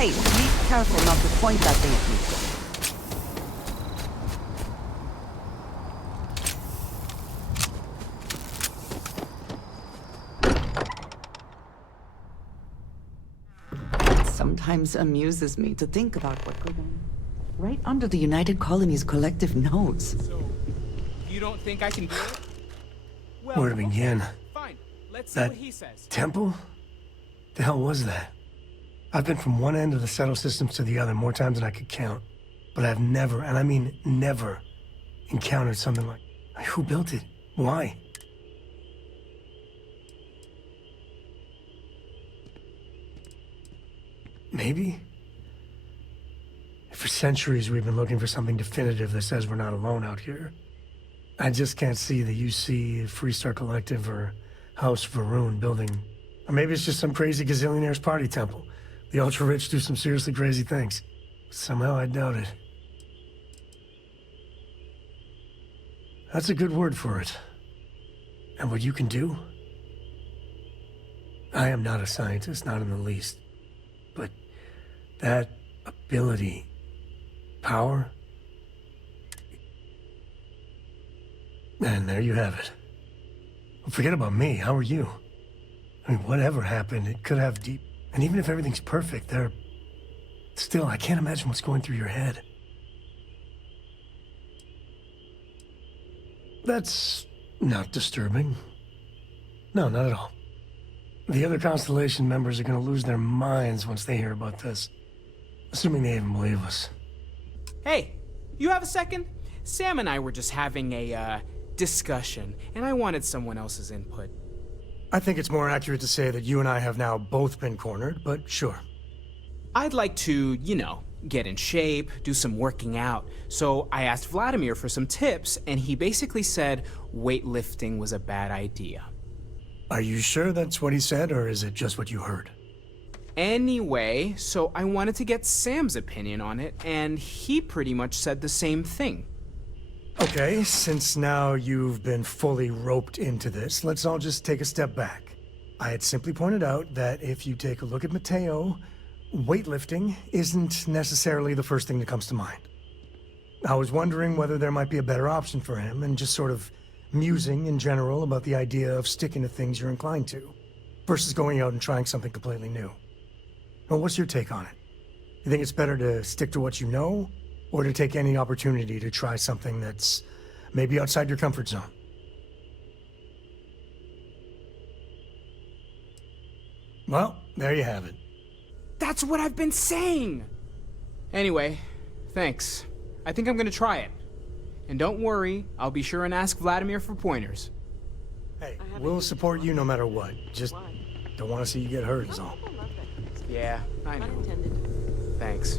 Hey, be careful not to point that thing at me. Sometimes amuses me to think about what goes on right under the United Colony's collective nose. So, you don't think I can do it? Well, Where to begin? fine. Let's see That what he says. temple? The hell was that? I've been from one end of the settle systems to the other more times than I could count. But I've never, and I mean never, encountered something like... Who built it? Why? Maybe? For centuries we've been looking for something definitive that says we're not alone out here. I just can't see the UC, Freestar Collective, or House Varun building. Or maybe it's just some crazy gazillionaire's party temple. The ultra-rich do some seriously crazy things. Somehow I doubt it. That's a good word for it. And what you can do? I am not a scientist, not in the least. But that ability, power, and there you have it. Well, forget about me, how are you? I mean, whatever happened, it could have deep... And even if everything's perfect, still, I can't imagine what's going through your head. That's not disturbing. No, not at all. The other Constellation members are gonna lose their minds once they hear about this. Assuming they even believe us. Hey, you have a second? Sam and I were just having a, discussion, and I wanted someone else's input. I think it's more accurate to say that you and I have now both been cornered, but sure. I'd like to, get in shape, do some working out. So I asked Vladimir for some tips, and he basically said weightlifting was a bad idea. Are you sure that's what he said, or is it just what you heard? Anyway, so I wanted to get Sam's opinion on it, and he pretty much said the same thing. Okay, since now you've been fully roped into this, let's all just take a step back. I had simply pointed out that if you take a look at Mateo, weightlifting isn't necessarily the first thing that comes to mind. I was wondering whether there might be a better option for him, and just sort of musing in general about the idea of sticking to things you're inclined to, versus going out and trying something completely new. Well, what's your take on it? You think it's better to stick to what you know, or to take any opportunity to try something that's maybe outside your comfort zone? Well, there you have it. That's what I've been saying! Anyway, thanks. I think I'm gonna try it. And don't worry, I'll be sure and ask Vladimir for pointers. Hey, we'll support you no matter what. Just don't want to see you get hurt is all. Yeah, I know. Thanks.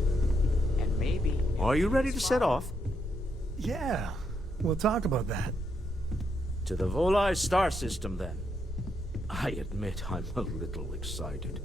And maybe... Are you ready to set off? Yeah, we'll talk about that. To the Volai star system, then. I admit I'm a little excited.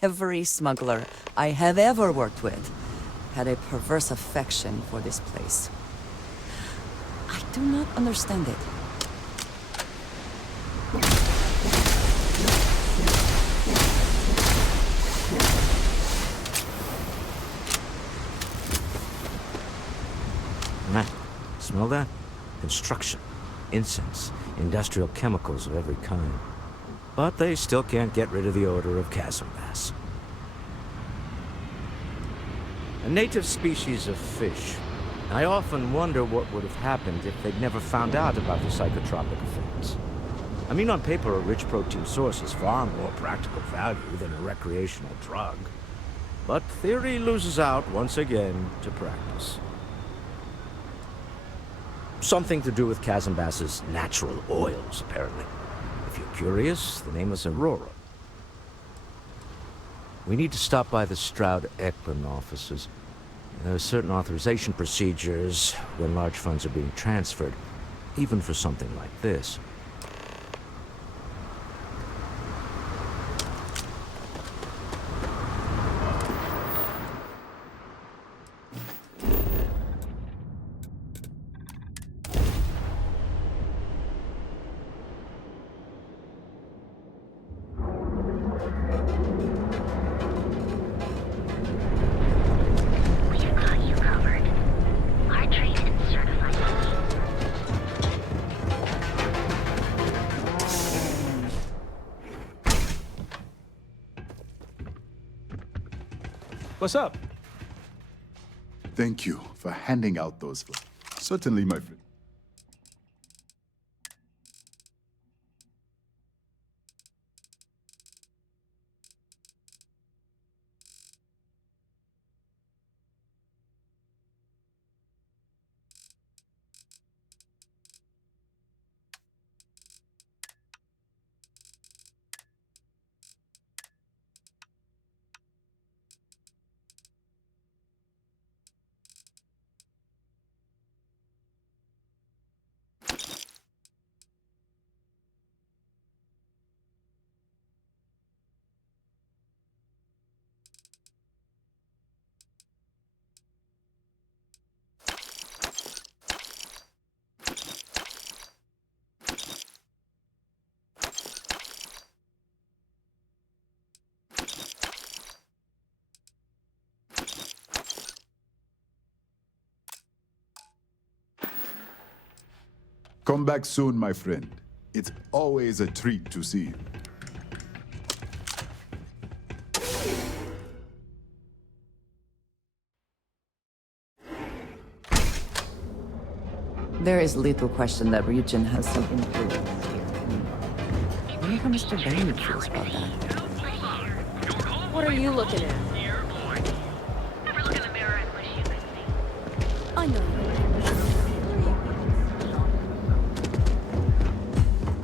Every smuggler I have ever worked with had a perverse affection for this place. I do not understand it. Matt, smell that? Construction, incense, industrial chemicals of every kind. But they still can't get rid of the odor of chasm bass. A native species of fish. I often wonder what would have happened if they'd never found out about the psychotropic effects. I mean, on paper, a rich protein source is far more practical value than a recreational drug. But theory loses out once again to practice. Something to do with chasm bass's natural oils, apparently. If you're curious, the name is Aurora. We need to stop by the Stroud-Eklund offices. There are certain authorization procedures when large funds are being transferred, even for something like this. We've got you covered. Our trained and certified team. What's up? Thank you for handing out those flyers. Certainly, my friend. Come back soon, my friend. It's always a treat to see you. There is little question that Ryujin has some influence here. I wonder how Mr. Bailey feels about that. What are you looking at? Ever look in the mirror and wish you could see? I know you.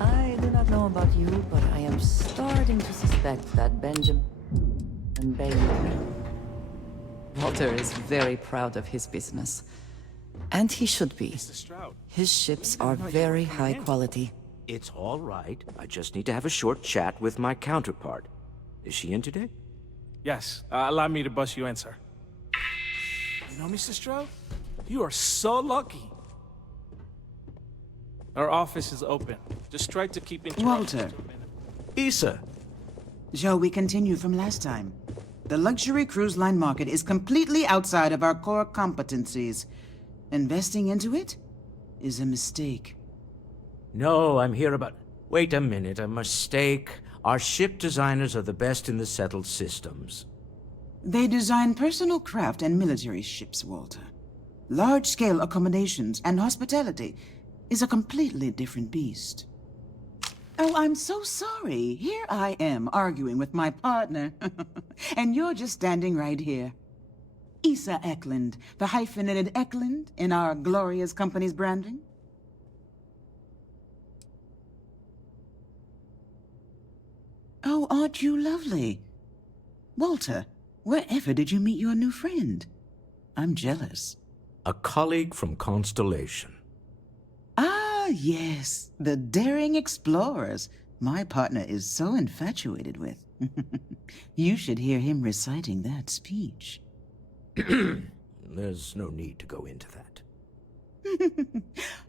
I do not know about you, but I am starting to suspect that Benjamin Bailey. Walter is very proud of his business. And he should be. Mr. Stroud. His ships are very high quality. It's all right. I just need to have a short chat with my counterpart. Is she in today? Yes, allow me to bust you in, sir. You know, Mr. Stroud, you are so lucky. Our office is open. Just try to keep interruptions Walter. to a minimum. Issa. Shall we continue from last time? The luxury cruise line market is completely outside of our core competencies. Investing into it is a mistake. No, I'm here about... Wait a minute, a mistake. Our ship designers are the best in the settled systems. They design personal craft and military ships, Walter. Large-scale accommodations and hospitality is a completely different beast. Oh, I'm so sorry. Here I am arguing with my partner. And you're just standing right here. Issa Eklund, the hyphenated Eklund in our glorious company's branding. Oh, aren't you lovely? Walter, wherever did you meet your new friend? I'm jealous. A colleague from Constellation. Ah, yes, the daring explorers my partner is so infatuated with. You should hear him reciting that speech. There's no need to go into that.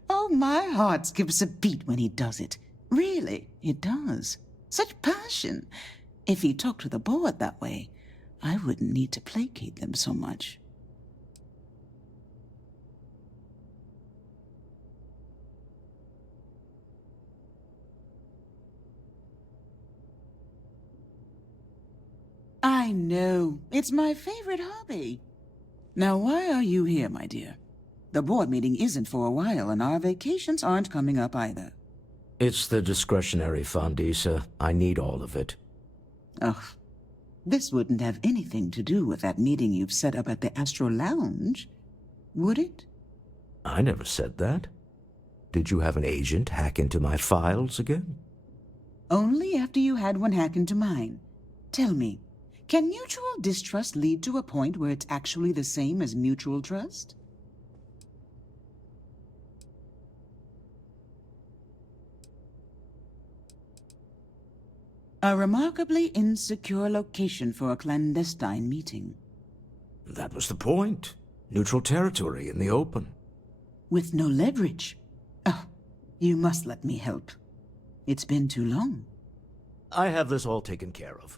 Oh, my heart skips a beat when he does it. Really, it does. Such passion. If he talked to the board that way, I wouldn't need to placate them so much. I know. It's my favorite hobby. Now, why are you here, my dear? The board meeting isn't for a while, and our vacations aren't coming up either. It's the discretionary fund, Issa. I need all of it. Ugh. This wouldn't have anything to do with that meeting you've set up at the Astro Lounge, would it? I never said that. Did you have an agent hack into my files again? Only after you had one hack into mine. Tell me, can mutual distrust lead to a point where it's actually the same as mutual trust? A remarkably insecure location for a clandestine meeting. That was the point. Neutral territory in the open. With no leverage. Oh, you must let me help. It's been too long. I have this all taken care of.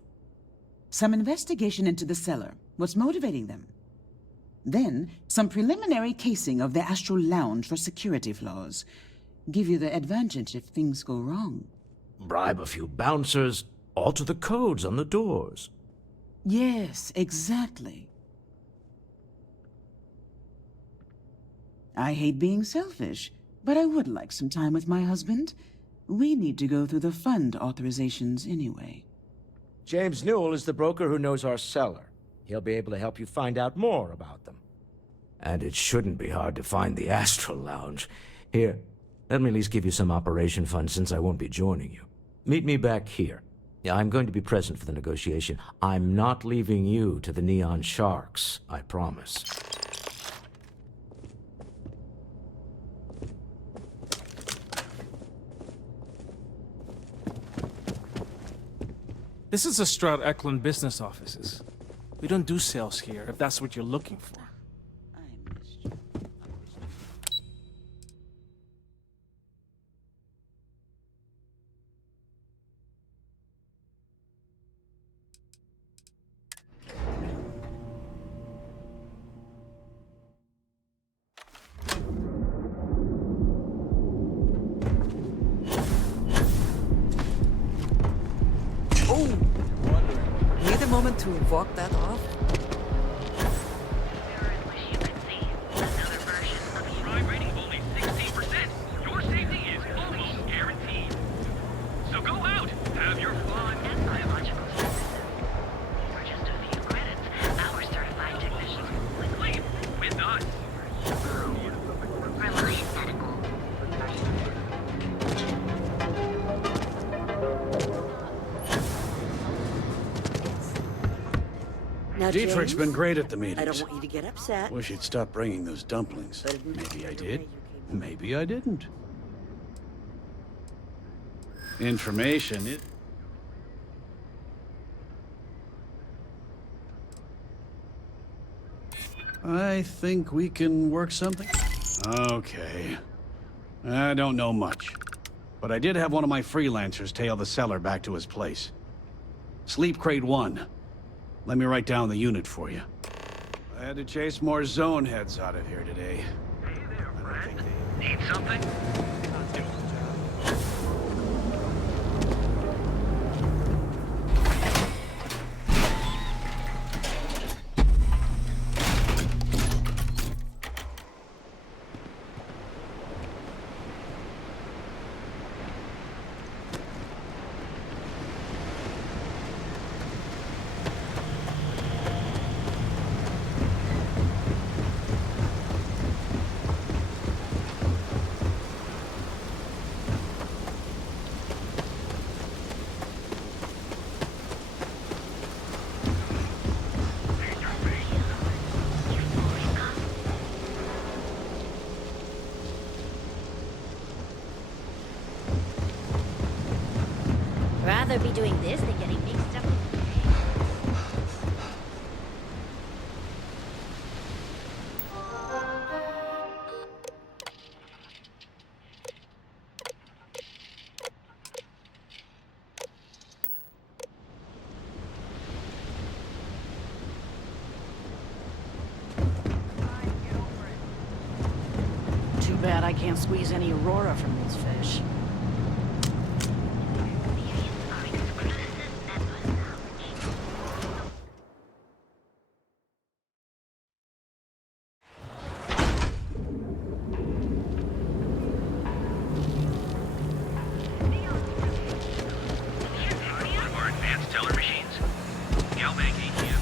Some investigation into the cellar. What's motivating them? Then, some preliminary casing of the Astral Lounge for security flaws. Give you the advantage if things go wrong. Bribe a few bouncers, alter the codes on the doors. Yes, exactly. I hate being selfish, but I would like some time with my husband. We need to go through the fund authorizations anyway. James Newell is the broker who knows our cellar. He'll be able to help you find out more about them. And it shouldn't be hard to find the Astral Lounge. Here, let me at least give you some operation funds since I won't be joining you. Meet me back here. Yeah, I'm going to be present for the negotiation. I'm not leaving you to the Neon Sharks, I promise. This is the Stroud Eklund business offices. We don't do sales here, if that's what you're looking for. I missed you. Need a moment to walk that off? Wish you could see another version of you. Crime rating only 16%. Your safety is almost guaranteed. So go out, have your fun. That's biological services. For just a few credits, our certified technicians will Sleep with us. Reliant Medical. Now, Dietrich's James, been great at the meetings. I don't want you to get upset. Wish he'd stop bringing those dumplings. But Maybe I did. Maybe I didn't. Information, it... I think we can work something. Okay. I don't know much. But I did have one of my freelancers tail the seller back to his place. Sleep Crate 1. Let me write down the unit for you. I had to chase more zone heads out of here today. Hey there, friend. Need something? Rather be doing this than getting mixed up with Too bad I can't squeeze any Aurora from these fish. One of our advanced teller machines. Galbank ATM.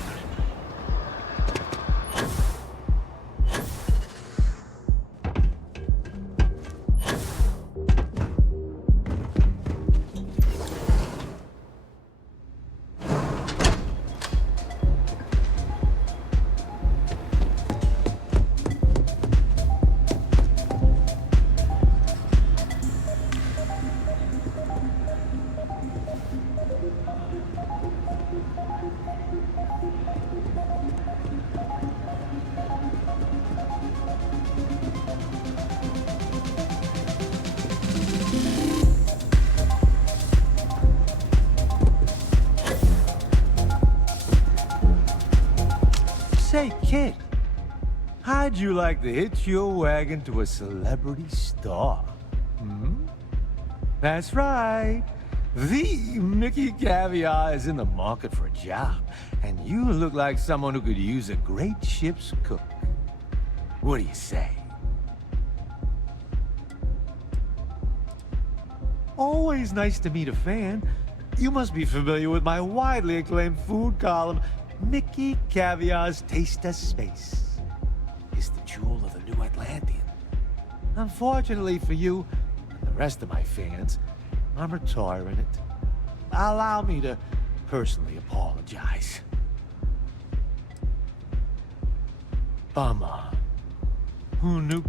kid. How'd you like to hitch your wagon to a celebrity star? Hmm? That's right. The Mickey Caviar is in the market for a job, and you look like someone who could use a great ship's cook. What do you say? Always nice to meet a fan. You must be familiar with my widely acclaimed food column, Mickey Caviar's Taste of Space. It's the jewel of the New Atlantean. Unfortunately for you and the rest of my fans, I'm retiring it. Allow me to personally apologize. Bummer. Who knew?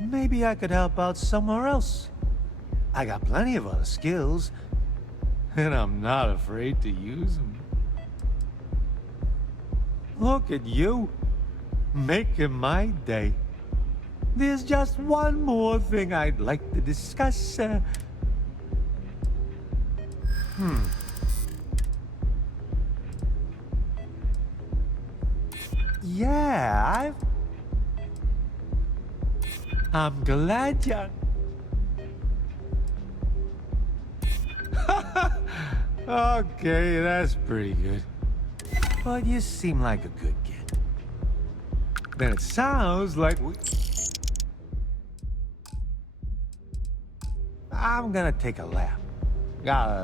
Maybe I could help out somewhere else. I got plenty of other skills, and I'm not afraid to use them. Look at you, making my day. There's just one more thing I'd like to discuss. Yeah, I'm glad you... Okay, that's pretty good. But you seem like a good kid. Then it sounds like we... I'm gonna take a lap.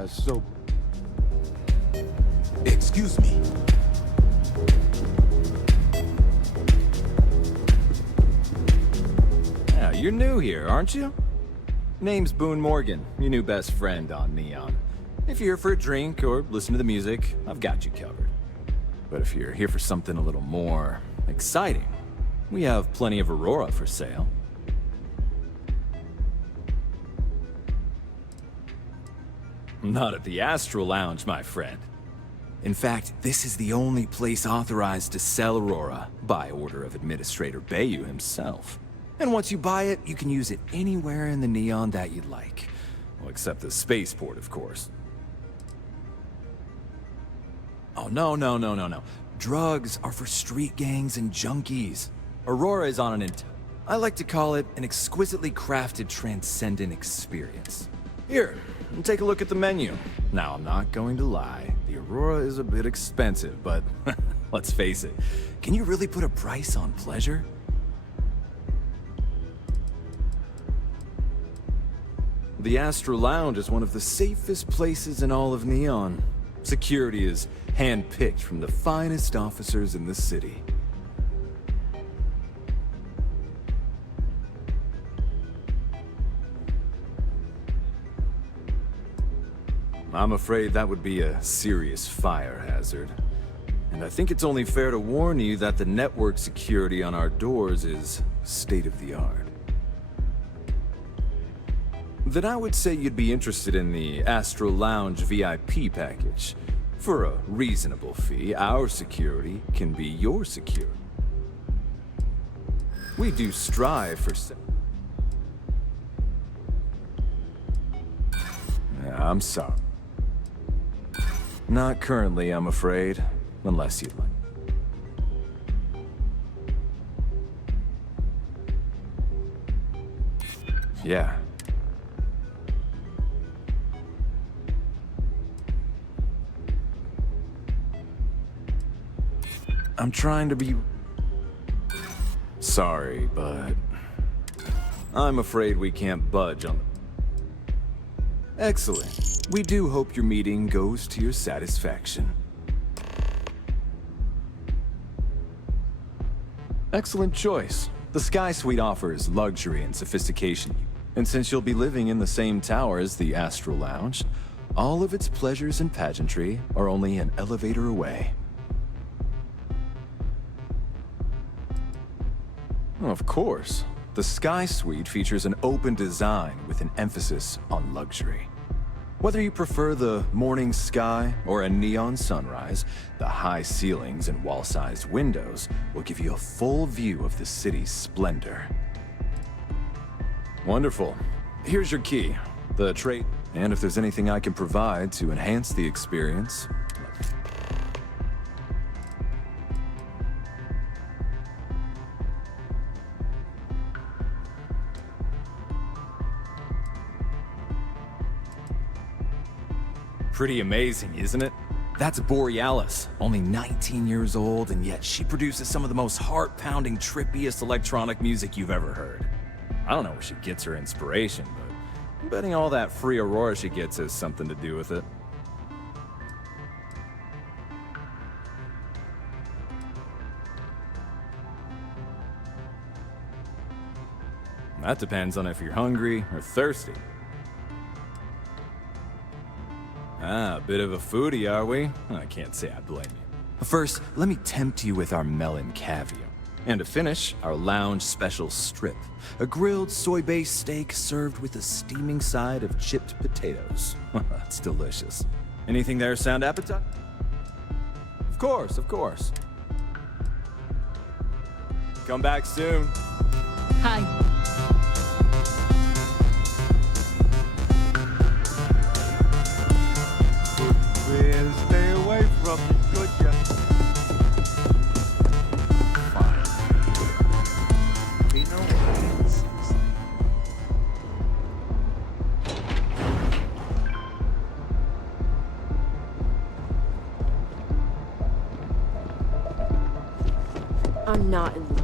So... Excuse me. Yeah, you're new here, aren't you? Name's Boone Morgan, your new best friend on Neon. If you're here for a drink or listen to the music, I've got you covered. But if you're here for something a little more exciting, we have plenty of Aurora for sale. Not at the Astral Lounge, my friend. In fact, this is the only place authorized to sell Aurora by order of Administrator Bayou himself. And once you buy it, you can use it anywhere in the Neon that you'd like. Well, except the spaceport, of course. Oh, no. Drugs are for street gangs and junkies. Aurora is on I like to call it an exquisitely crafted transcendent experience. Here, take a look at the menu. Now, I'm not going to lie. The Aurora is a bit expensive, but let's face it. Can you really put a price on pleasure? The Astral Lounge is one of the safest places in all of Neon. Security is hand-picked from the finest officers in the city. I'm afraid that would be a serious fire hazard. And I think it's only fair to warn you that the network security on our doors is state-of-the-art. Then I would say you'd be interested in the Astral Lounge VIP package. For a reasonable fee, our security can be your security. We do strive for... I'm sorry. Not currently, I'm afraid, unless you'd like. Yeah. I'm trying to be... Sorry, but... I'm afraid we can't budge on... Excellent. We do hope your meeting goes to your satisfaction. Excellent choice. The Sky Suite offers luxury and sophistication. And since you'll be living in the same tower as the Astral Lounge, all of its pleasures and pageantry are only an elevator away. Of course. The Sky Suite features an open design with an emphasis on luxury. Whether you prefer the morning sky or a neon sunrise, the high ceilings and wall-sized windows will give you a full view of the city's splendor. Wonderful. Here's your key, the trait, and if there's anything I can provide to enhance the experience... Pretty amazing, isn't it? That's Borealis, only 19 years old, and yet she produces some of the most heart-pounding, trippiest electronic music you've ever heard. I don't know where she gets her inspiration, but I'm betting all that free Aurora she gets has something to do with it. That depends on if you're hungry or thirsty. Ah, a bit of a foodie, are we? I can't say I blame you. First, let me tempt you with our melon caviar. And to finish, our lounge special strip. A grilled soy-based steak served with a steaming side of chipped potatoes. That's delicious. Anything there sound appetite? Of course, of course. Come back soon. Hi. Well, stay away from me, could ya? Fine. Be no worries. I'm not in the mood.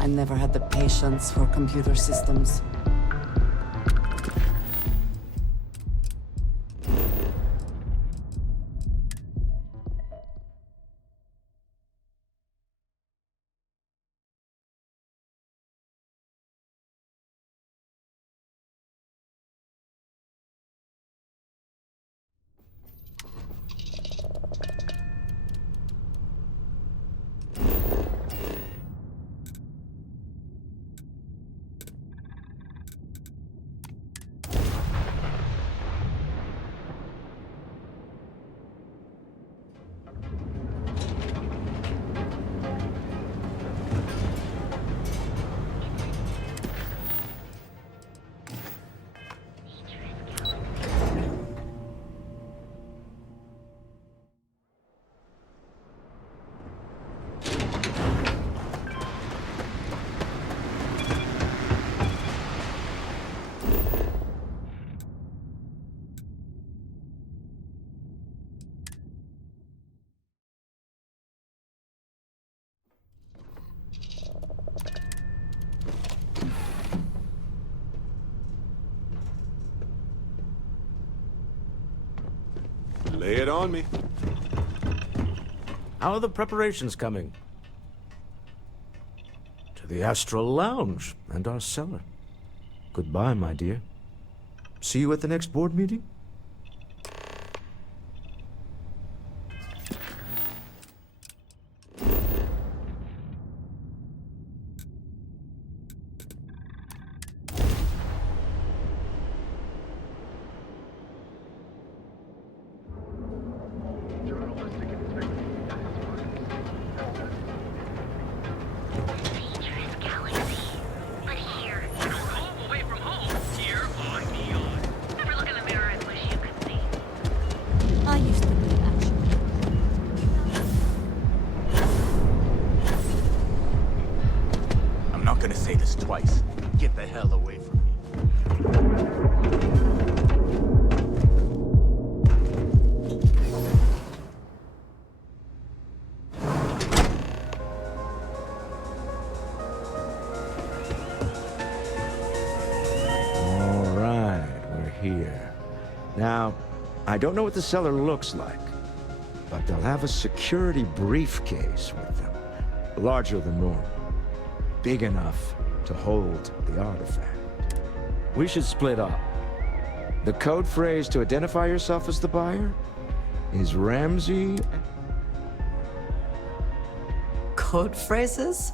I never had the patience for computer systems. Lay it on me. How are the preparations coming? To the Astral Lounge and our cellar. Goodbye, my dear. See you at the next board meeting? Now, I don't know what the cellar looks like, but they'll have a security briefcase with them, larger than normal, big enough to hold the artifact. We should split up. The code phrase to identify yourself as the buyer? Is Ramsey... Code phrases?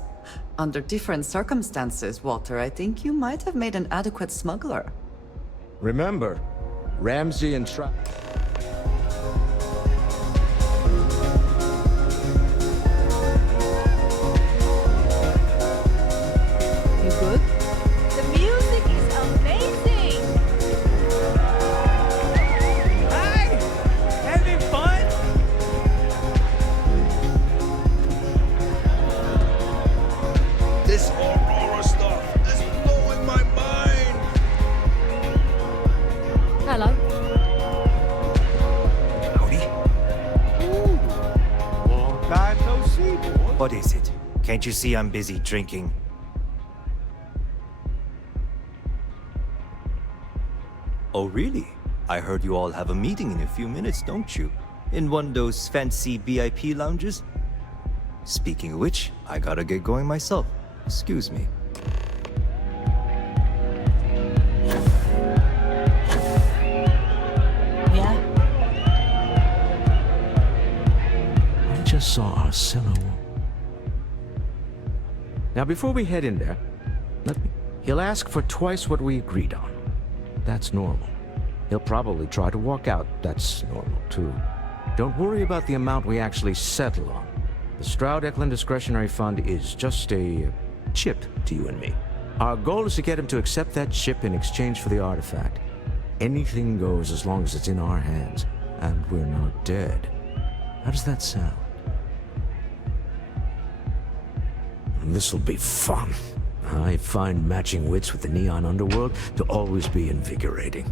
Under different circumstances, Walter, I think you might have made an adequate smuggler. Remember, Ramsey and You good? The music is amazing! Hi! Having fun? This Aurora stuff is blowing my mind! Hello. Howdy. Long time no see, boy. What is it? Can't you see I'm busy drinking? Oh, really? I heard you all have a meeting in a few minutes, don't you? In one of those fancy VIP lounges? Speaking of which, I gotta get going myself. Excuse me. Yeah? I just saw our silhouette. Now, before we head in there, he'll ask for twice what we agreed on. That's normal. He'll probably try to walk out. That's normal, too. Don't worry about the amount we actually settle on. The Stroud-Eklund Discretionary Fund is just a chip to you and me. Our goal is to get him to accept that chip in exchange for the artifact. Anything goes as long as it's in our hands, and we're not dead. How does that sound? This'll be fun. I find matching wits with the neon underworld to always be invigorating.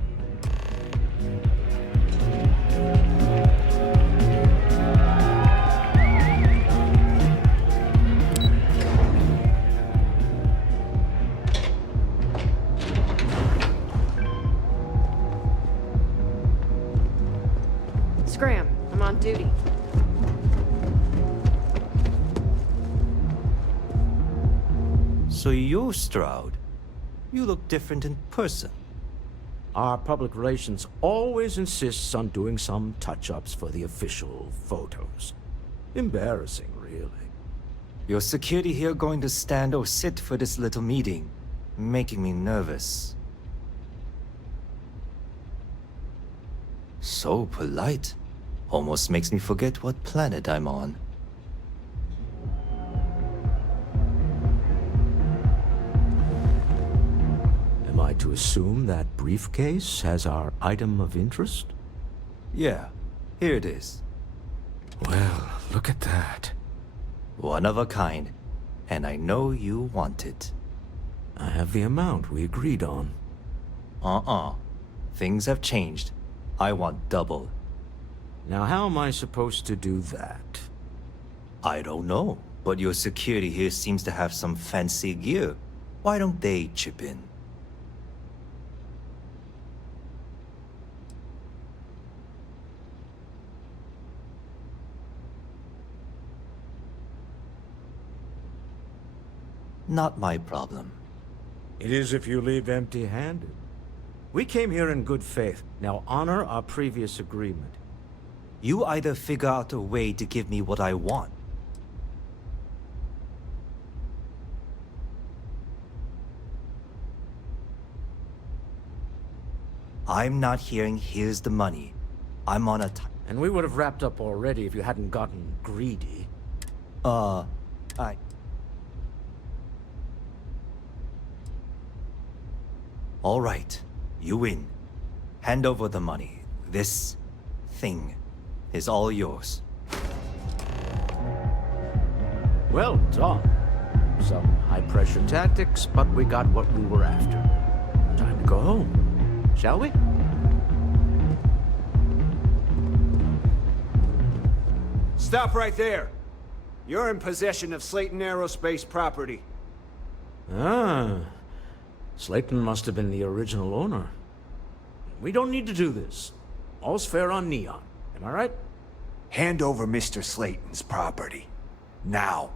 Scram, I'm on duty. So you're Stroud. You look different in person. Our public relations always insists on doing some touch-ups for the official photos. Embarrassing, really. Your security here going to stand or sit for this little meeting, making me nervous. So polite. Almost makes me forget what planet I'm on. Am I to assume that briefcase has our item of interest? Yeah, here it is. Well, look at that. One of a kind, and I know you want it. I have the amount we agreed on. Things have changed. I want double. Now, how am I supposed to do that? I don't know, but your security here seems to have some fancy gear. Why don't they chip in? Not my problem. It is if you leave empty-handed. We came here in good faith. Now honor our previous agreement. You either figure out a way to give me what I want. I'm not hearing, here's the money. I'm on a time. And we would have wrapped up already if you hadn't gotten greedy. All right, you win. Hand over the money. This thing is all yours. Well done. Some high-pressure tactics, but we got what we were after. Time to go home, shall we? Stop right there. You're in possession of Slayton Aerospace property. Ah. Slayton must have been the original owner. We don't need to do this. All's fair on Neon. Am I right? Hand over Mr. Slayton's property. Now.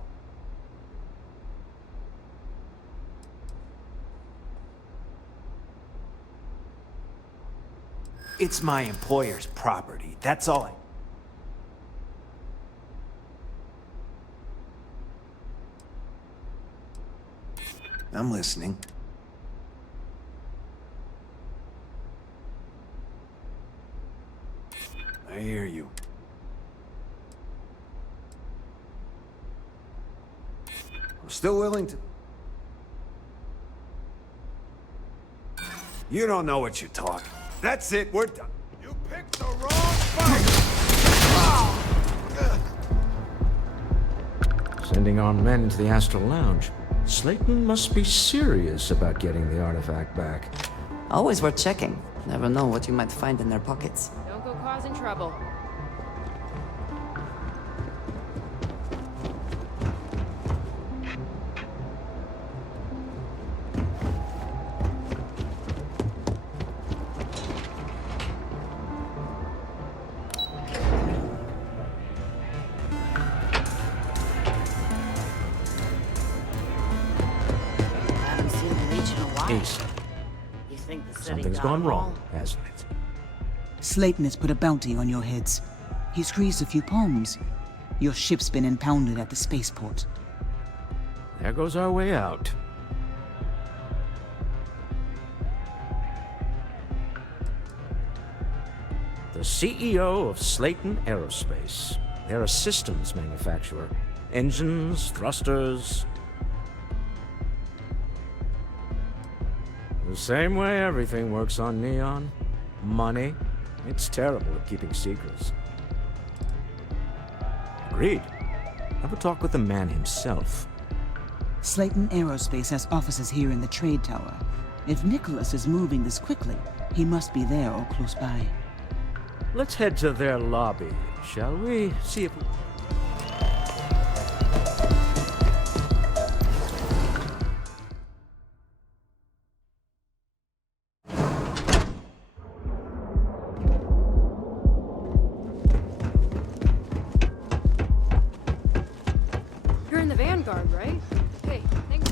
It's my employer's property. That's all. I'm listening. I hear you. I'm still willing to... You don't know what you're talking. That's it, we're done. You picked the wrong fight! Sending armed men into the Astral Lounge. Slayton must be serious about getting the artifact back. Always worth checking. Never know what you might find in their pockets. Don't go causing trouble. Haven't seen the Reach in a while. Ace, You think the city something's got gone them all? wrong, hasn't it? Slayton has put a bounty on your heads. He's greased a few palms. Your ship's been impounded at the spaceport. There goes our way out. The CEO of Slayton Aerospace. They're a systems manufacturer. Engines, thrusters. The same way everything works on Neon. Money. It's terrible at keeping secrets. Agreed. Have a talk with the man himself. Slayton Aerospace has offices here in the trade tower. If Nicholas is moving this quickly, he must be there or close by. Let's head to their lobby, shall we? See if we... You're in the Vanguard, right? Hey, thanks.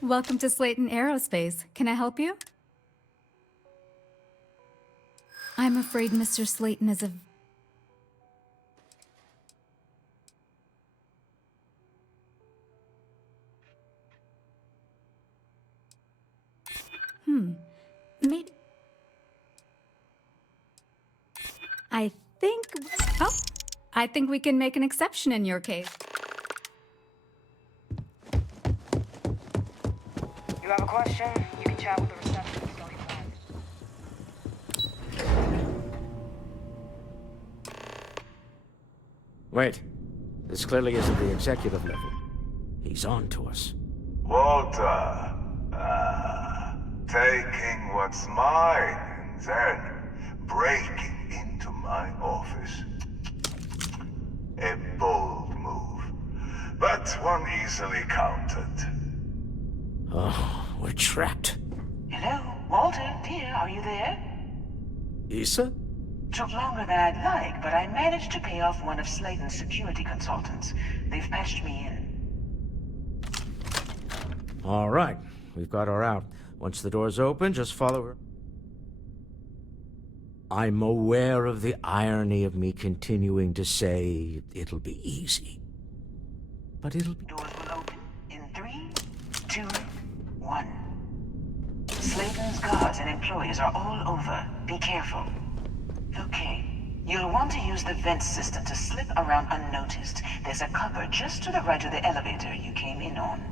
Welcome to Slayton Aerospace. Can I help you? I'm afraid Mr. Slayton is a... Maybe... I think we can make an exception in your case. You have a question? You can chat with the receptionist on your phone. Wait. This clearly isn't the executive level. He's on to us. Walter, taking what's mine and then breaking into my office. A bold move, but one easily countered. Oh, we're trapped. Hello, Walter, dear, are you there? Issa? Took longer than I'd like, but I managed to pay off one of Slayton's security consultants. They've patched me in. All right. We've got her out. Once the door's open, just follow her. I'm aware of the irony of me continuing to say it'll be easy. But it'll be... Doors will open in 3, 2, 1. Slayton's guards and employees are all over. Be careful. Okay. You'll want to use the vent system to slip around unnoticed. There's a cupboard just to the right of the elevator you came in on.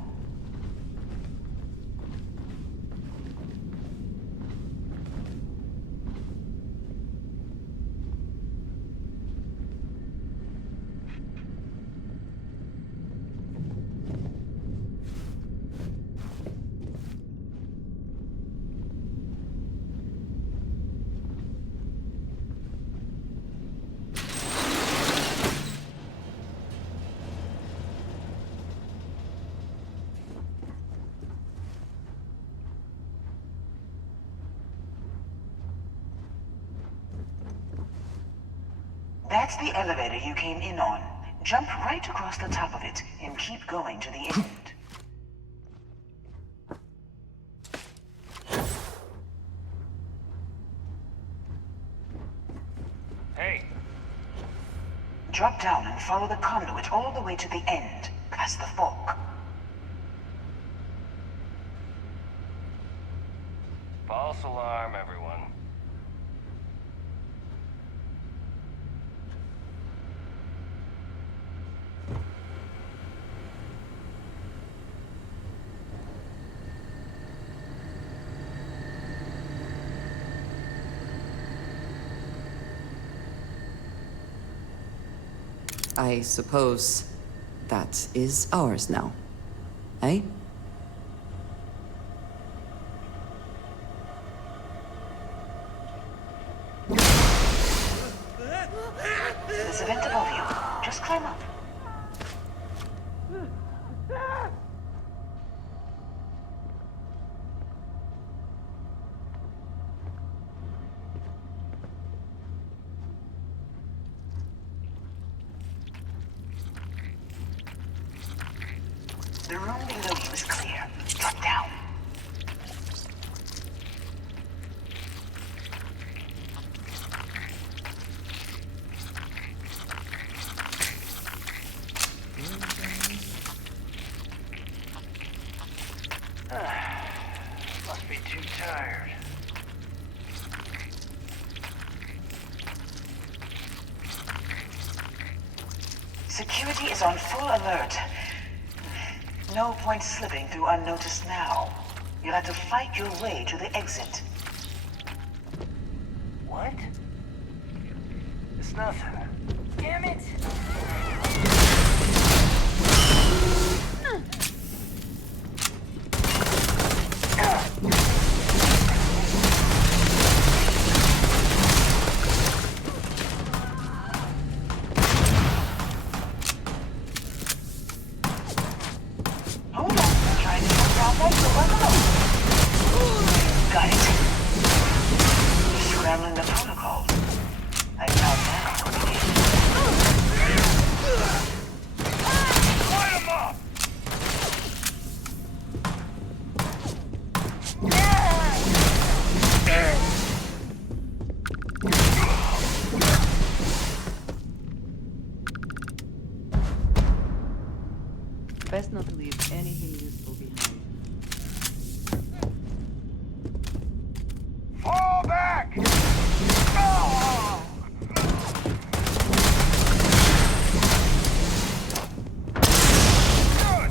That's the elevator you came in on. Jump right across the top of it and keep going to the end. Hey. Drop down and follow the conduit all the way to the end, past the fork. False alarm, everyone. I suppose that is ours now. Eh? There's a vent above you. Just climb up. The room below you is clear. Drop down. Must be too tired. Security is on full alert. No point slipping through unnoticed now. You'll have to fight your way to the exit. What? It's nothing. Damn it! Hold on. Trying to jump around that door. Got it. You're scrambling the protocol. I found that coordinated. Light 'em up! Best not to leave anything useful behind. Fall back! Oh! Good!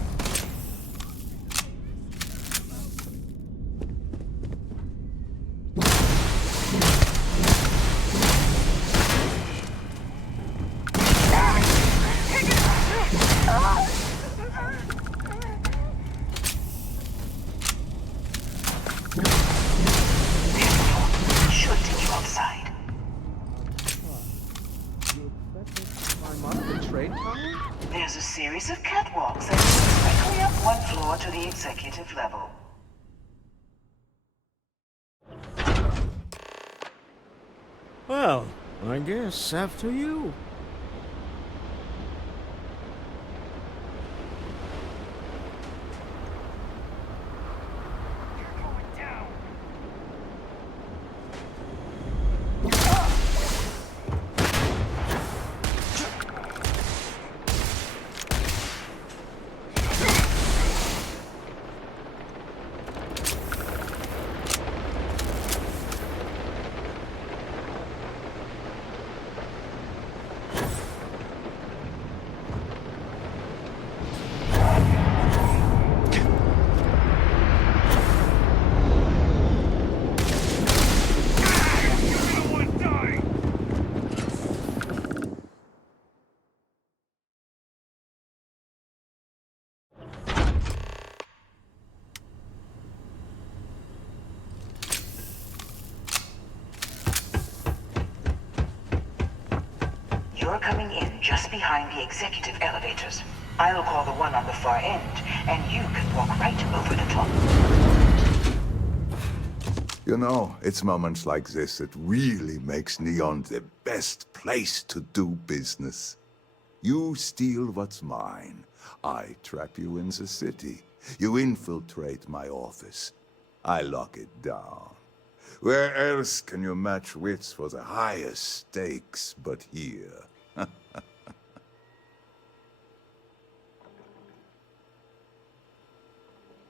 Should take you outside. There's a series of catwalks that lead directly up one floor to the executive level. Well, I guess after you. You're coming in just behind the executive elevators. I'll call the one on the far end, and you can walk right over the top. You know, it's moments like this that really makes Neon the best place to do business. You steal what's mine. I trap you in the city. You infiltrate my office. I lock it down. Where else can you match wits for the highest stakes but here?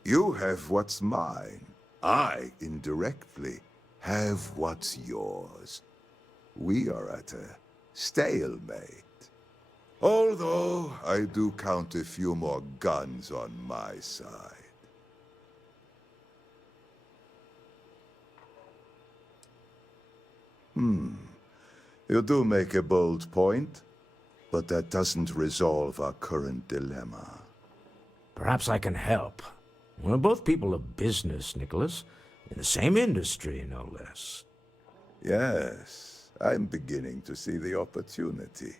You have what's mine. I, indirectly, have what's yours. We are at a stalemate. Although, I do count a few more guns on my side. You do make a bold point, but that doesn't resolve our current dilemma. Perhaps I can help. We're both people of business, Nicholas. In the same industry, no less. Yes, I'm beginning to see the opportunity.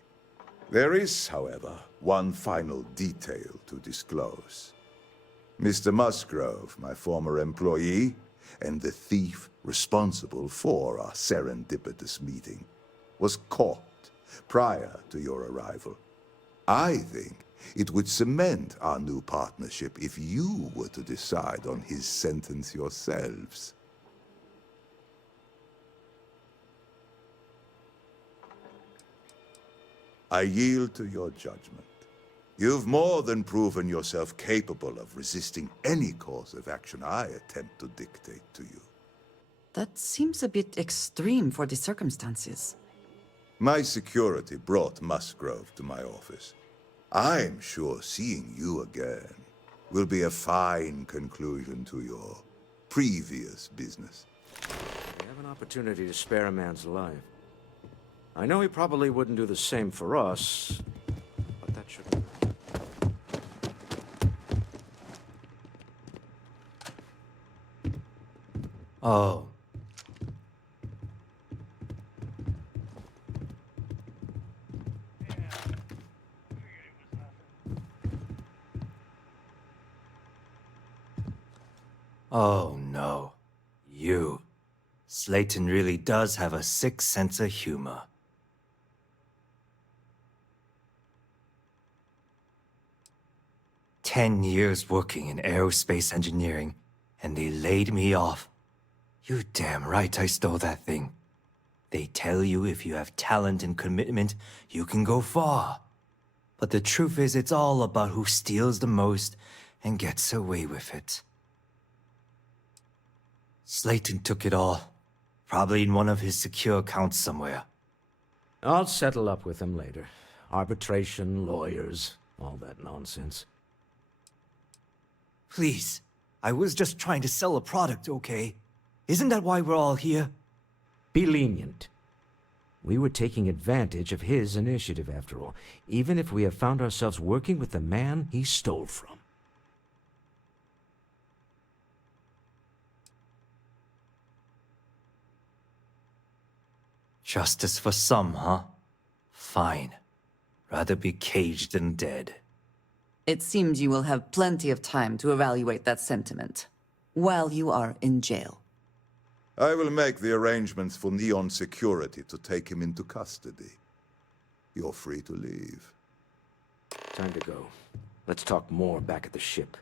There is, however, one final detail to disclose. Mr. Musgrove, my former employee, and the thief responsible for our serendipitous meeting, was caught prior to your arrival. I think it would cement our new partnership if you were to decide on his sentence yourselves. I yield to your judgment. You've more than proven yourself capable of resisting any course of action I attempt to dictate to you. That seems a bit extreme for the circumstances. My security brought Musgrove to my office. I'm sure seeing you again will be a fine conclusion to your previous business. We have an opportunity to spare a man's life. I know he probably wouldn't do the same for us, but that shouldn't hurt. Oh. Oh no. You. Slayton really does have a sick sense of humor. "10 years working in aerospace engineering, and they laid me off. You damn right I stole that thing. They tell you if you have talent and commitment, you can go far. But the truth is, it's all about who steals the most and gets away with it. Slayton took it all. Probably in one of his secure accounts somewhere. I'll settle up with him later. Arbitration, lawyers, all that nonsense. Please, I was just trying to sell a product, okay? Isn't that why we're all here? Be lenient. We were taking advantage of his initiative, after all, even if we have found ourselves working with the man he stole from. Justice for some, huh? Fine. Rather be caged than dead. It seems you will have plenty of time to evaluate that sentiment while you are in jail. I will make the arrangements for Neon Security to take him into custody. You're free to leave. Time to go. Let's talk more back at the ship.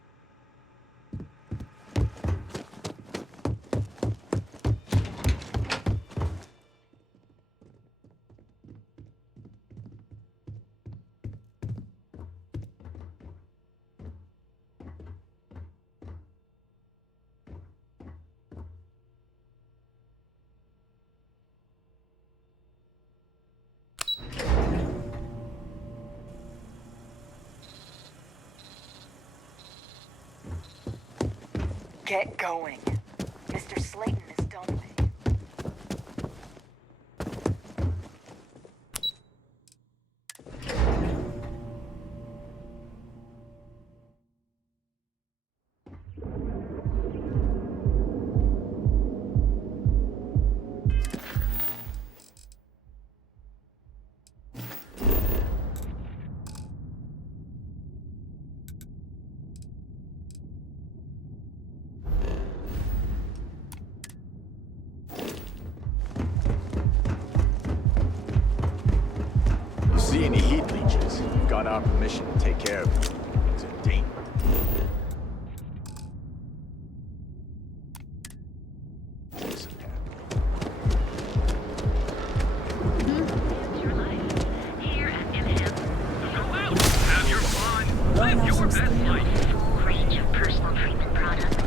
Get going. Mr. Slayton is done with. got our permission to take care of you. It's a date. Have your fun. Live your best life. Full range of personal treatment products.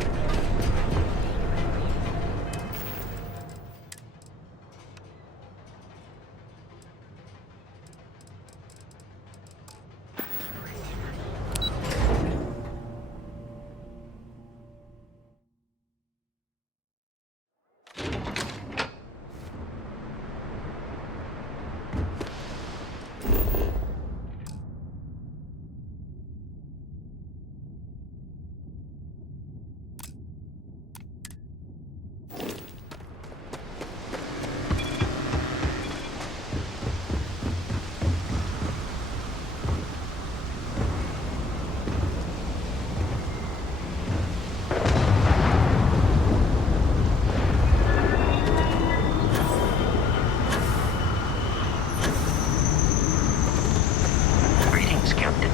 Greetings, Captain.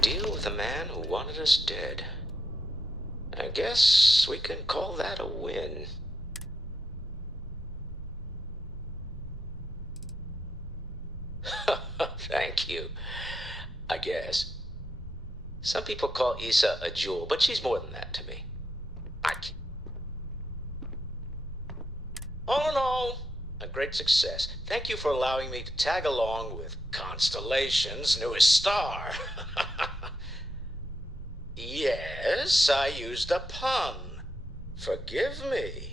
Deal with a man who wanted us dead. I guess we can call that a win. Thank you. I guess. Some people call Issa a jewel, but she's more than that to me. All in all, a great success. Thank you for allowing me to tag along with Constellation's newest star. Yes, I used a pun. Forgive me.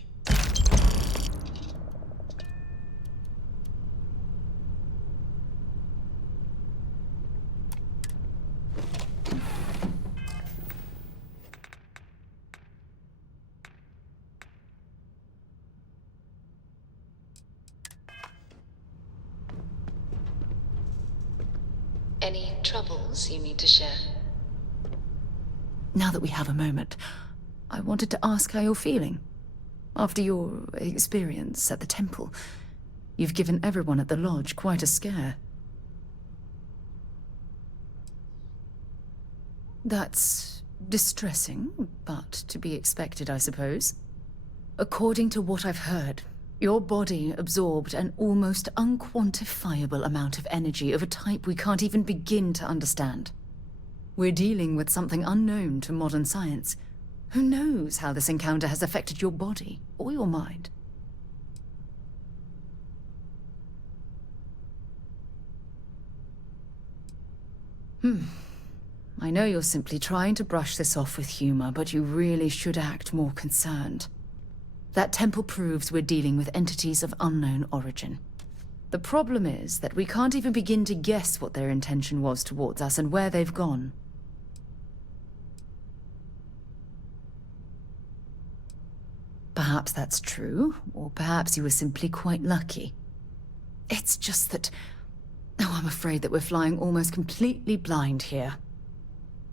Any troubles you need to share? Now that we have a moment, I wanted to ask how you're feeling. After your experience at the temple, you've given everyone at the lodge quite a scare. That's distressing, but to be expected, I suppose. According to what I've heard, your body absorbed an almost unquantifiable amount of energy of a type we can't even begin to understand. We're dealing with something unknown to modern science. Who knows how this encounter has affected your body or your mind? I know you're simply trying to brush this off with humor, but you really should act more concerned. That temple proves we're dealing with entities of unknown origin. The problem is that we can't even begin to guess what their intention was towards us and where they've gone. Perhaps that's true, or perhaps you were simply quite lucky. It's just that... Oh, I'm afraid that we're flying almost completely blind here.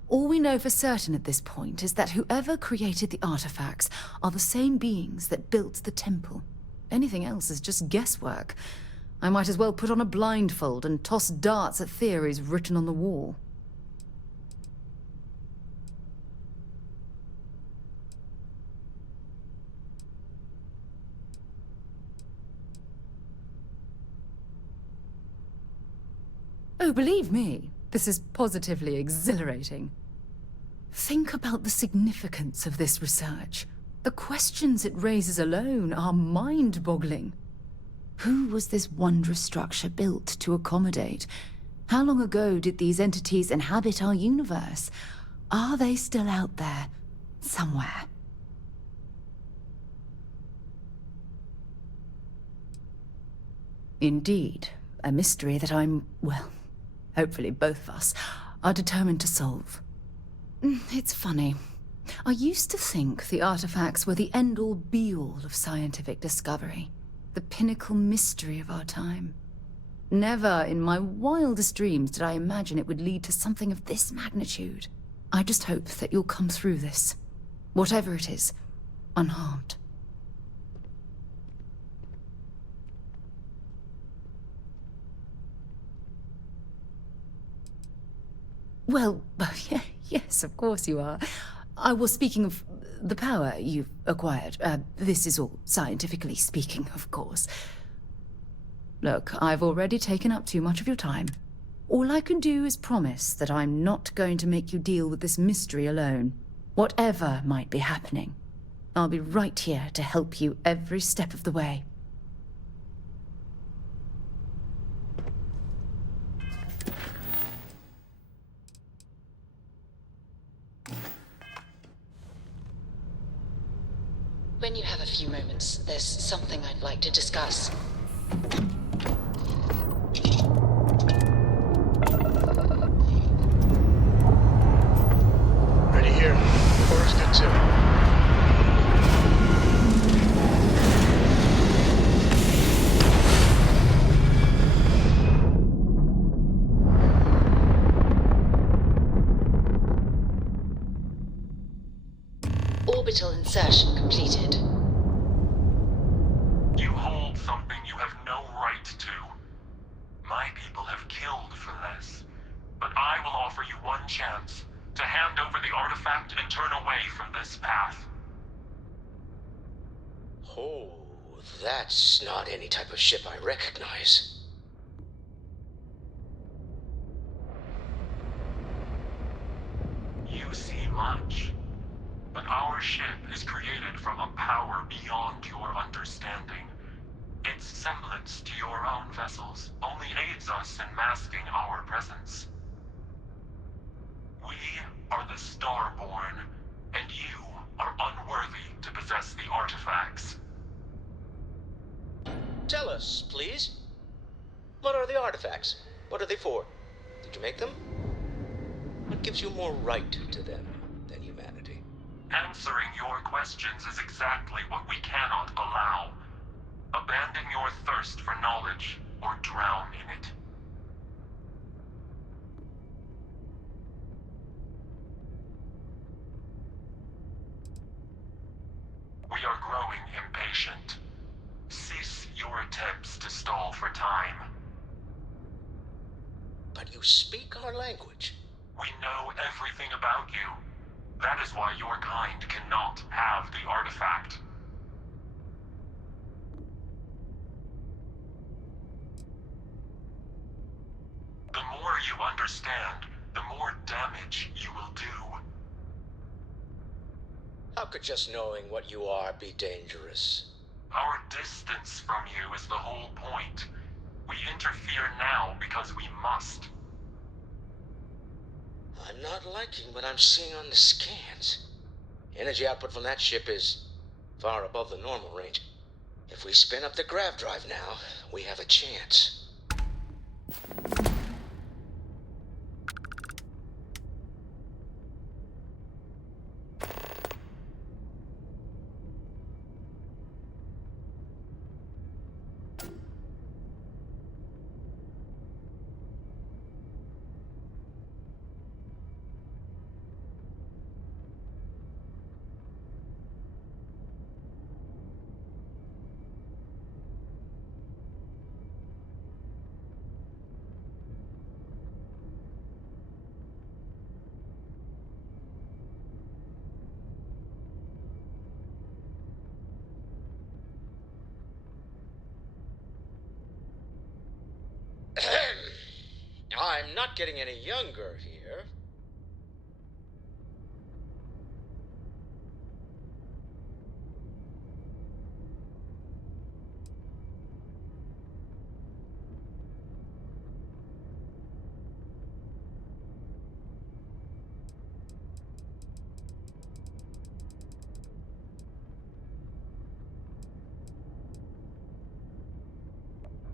All we know for certain at this point is that whoever created the artifacts are the same beings that built the temple. Anything else is just guesswork. I might as well put on a blindfold and toss darts at theories written on the wall. Oh, believe me, this is positively exhilarating. Think about the significance of this research. The questions it raises alone are mind-boggling. Who was this wondrous structure built to accommodate? How long ago did these entities inhabit our universe? Are they still out there, somewhere? Indeed, a mystery that well, hopefully both of us are determined to solve. It's funny. I used to think the artifacts were the end-all be-all of scientific discovery, the pinnacle mystery of our time. Never in my wildest dreams did I imagine it would lead to something of this magnitude. I just hope that you'll come through this, whatever it is, unharmed. Well, yes, of course you are. I was speaking of the power you've acquired. This is all scientifically speaking, of course. Look, I've already taken up too much of your time. All I can do is promise that I'm not going to make you deal with this mystery alone. Whatever might be happening, I'll be right here to help you every step of the way. When you have a few moments, there's something I'd like to discuss. Ready here. Chorus good too. Orbital insertion completed. You hold something you have no right to. My people have killed for this, but I will offer you one chance to hand over the artifact and turn away from this path. Oh, that's not any type of ship I recognize. You see much, but our ship is created from a power beyond your understanding. Its semblance to your own vessels only aids us in masking our presence. We are the Starborn, and you are unworthy to possess the artifacts. Tell us, please. What are the artifacts? What are they for? Did you make them? What gives you more right to them than humanity? Answering your questions is exactly what we cannot allow. Abandon your thirst for knowledge, or drown in it. We are growing impatient. Cease your attempts to stall for time. But you speak our language. We know everything about you. That is why your kind cannot have the artifact. The more you understand, the more damage you will do. How could just knowing what you are be dangerous? Our distance from you is the whole point. We interfere now because we must. I'm not liking what I'm seeing on the scans. Energy output from that ship is far above the normal range. If we spin up the grav drive now, we have a chance. I'm not getting any younger here.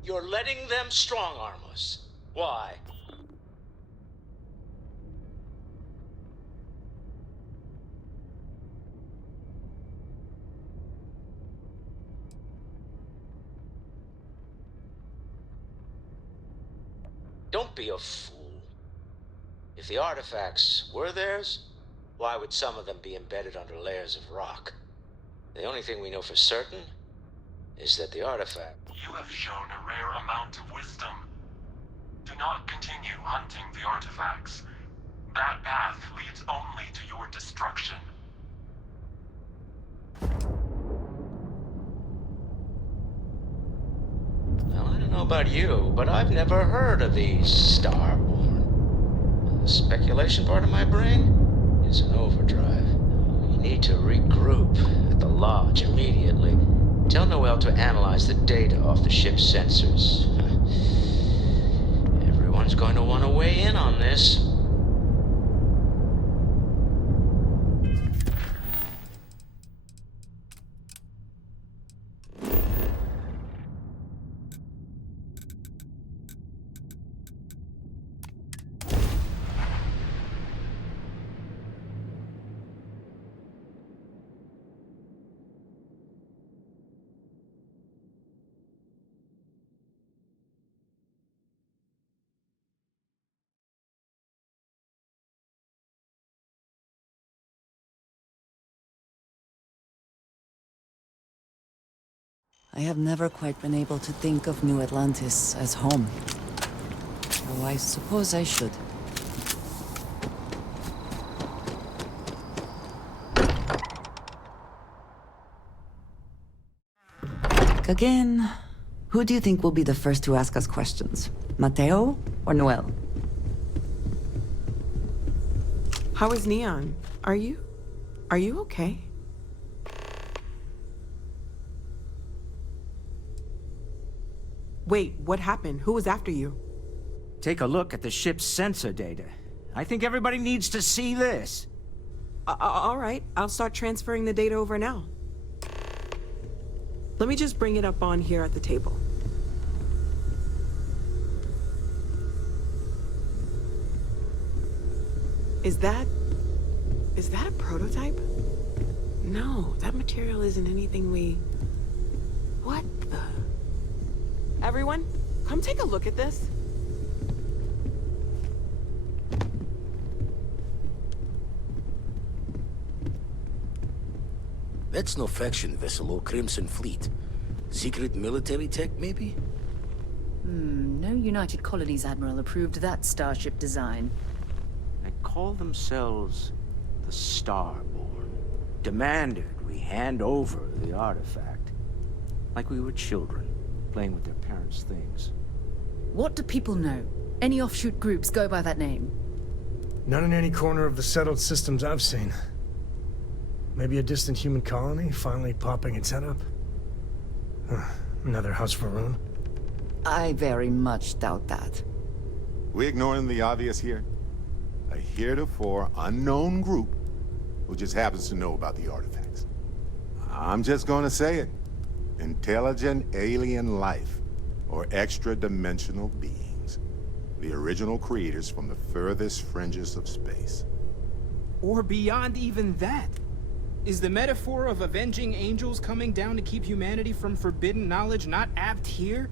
You're letting them strong-arm us. Why? Don't be a fool. If the artifacts were theirs, why would some of them be embedded under layers of rock? The only thing we know for certain is that the artifact... You have shown a rare amount of wisdom. Do not continue hunting the artifacts. That path leads only to your destruction. Well, I don't know about you, but I've never heard of these Starborn. The speculation part of my brain is in overdrive. We need to regroup at the lodge immediately. Tell Noel to analyze the data off the ship's sensors. Everyone's going to want to weigh in on this. I have never quite been able to think of New Atlantis as home. Though I suppose I should. Again, who do you think will be the first to ask us questions? Mateo or Noel? How is Neon? Are you okay? Wait, what happened? Who was after you? Take a look at the ship's sensor data. I think everybody needs to see this. All right, I'll start transferring the data over now. Let me just bring it up on here at the table. Is that a prototype? No, that material isn't anything we... What the... Everyone, come take a look at this. That's no faction vessel or Crimson Fleet. Secret military tech, maybe? No United Colonies Admiral approved that starship design. They call themselves the Starborn. Demanded we hand over the artifact. Like we were children, playing with their parents' things. What do people know? Any offshoot groups go by that name? None in any corner of the settled systems I've seen. Maybe a distant human colony finally popping its head up? Another house for Rune? I very much doubt that. We ignoring the obvious here? A heretofore unknown group who just happens to know about the artifacts. I'm just gonna say it. Intelligent alien life, or extra-dimensional beings. The original creators from the furthest fringes of space. Or beyond even that. Is the metaphor of avenging angels coming down to keep humanity from forbidden knowledge not apt here?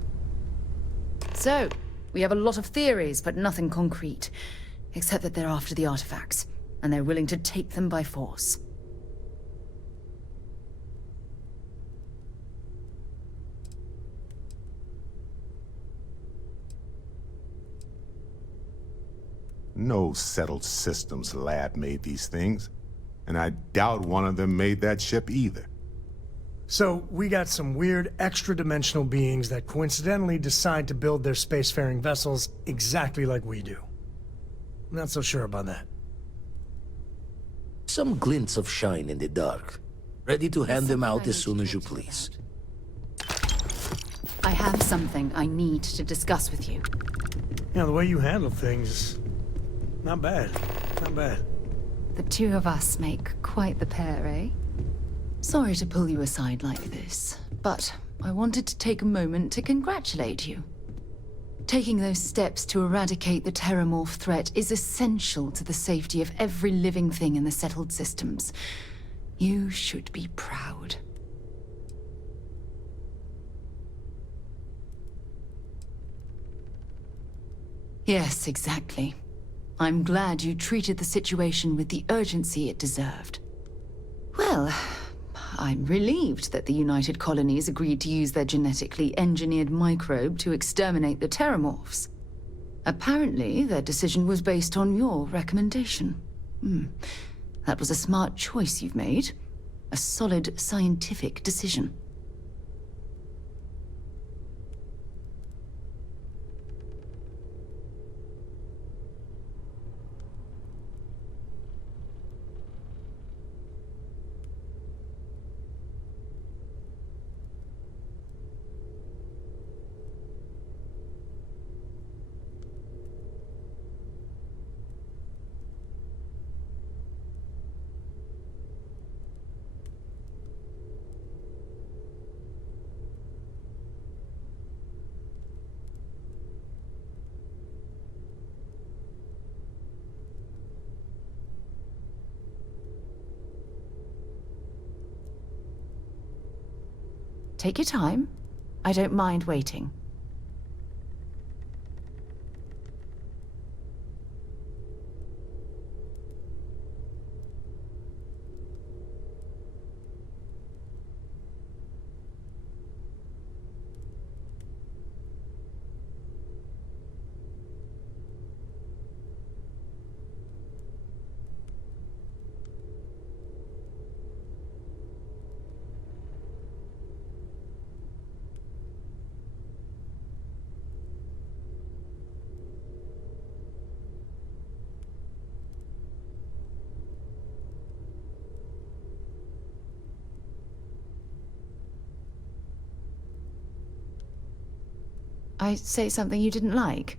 So, we have a lot of theories, but nothing concrete. Except that they're after the artifacts, and they're willing to take them by force. No settled systems lab made these things, and I doubt one of them made that ship either. So, we got some weird extra-dimensional beings that coincidentally decide to build their spacefaring vessels exactly like we do. Not so sure about that. Some glints of shine in the dark. Ready to hand them out as soon as you please. I have something I need to discuss with you. Yeah, the way you handle things... Not bad. Not bad. The two of us make quite the pair, eh? Sorry to pull you aside like this, but I wanted to take a moment to congratulate you. Taking those steps to eradicate the Terramorph threat is essential to the safety of every living thing in the settled systems. You should be proud. Yes, exactly. I'm glad you treated the situation with the urgency it deserved. Well, I'm relieved that the United Colonies agreed to use their genetically engineered microbe to exterminate the Terramorphs. Apparently, their decision was based on your recommendation. That was a smart choice you've made. A solid scientific decision. Take your time. I don't mind waiting. I say something you didn't like?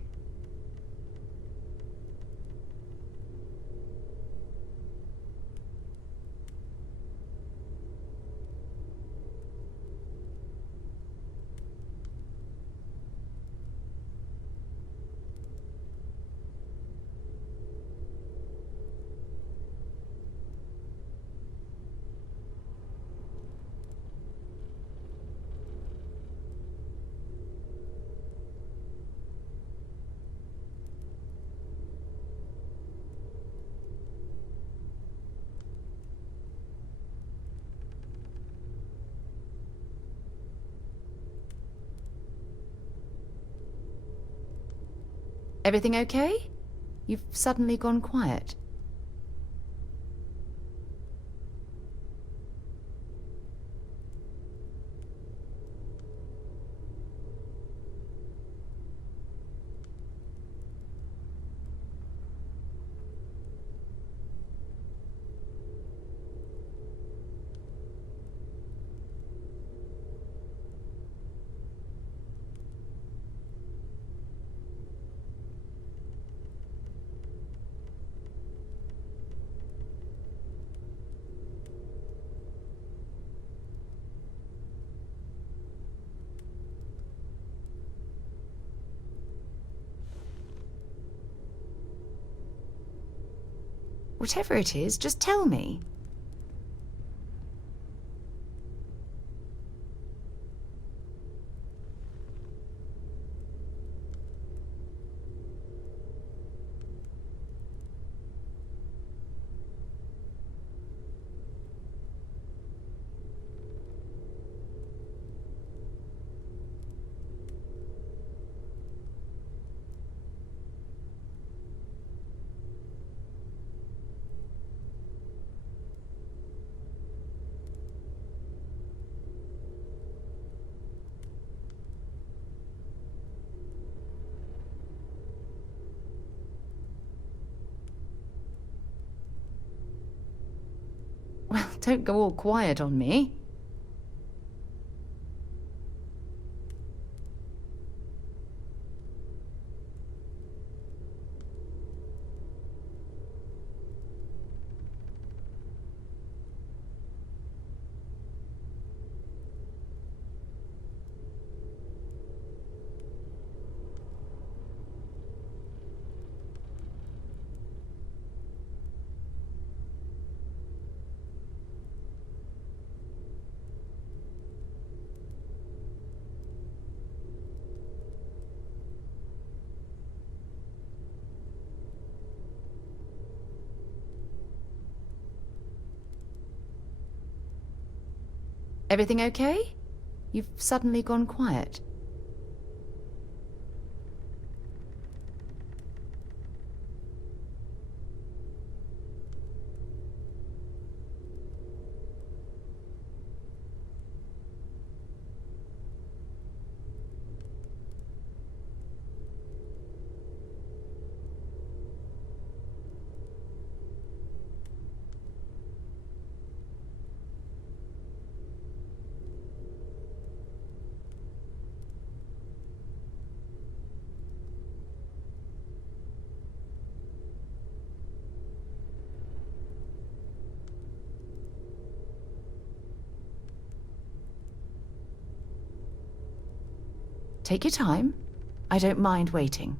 Everything okay? You've suddenly gone quiet. Whatever it is, just tell me. Well, don't go all quiet on me. Everything okay? You've suddenly gone quiet. Take your time. I don't mind waiting.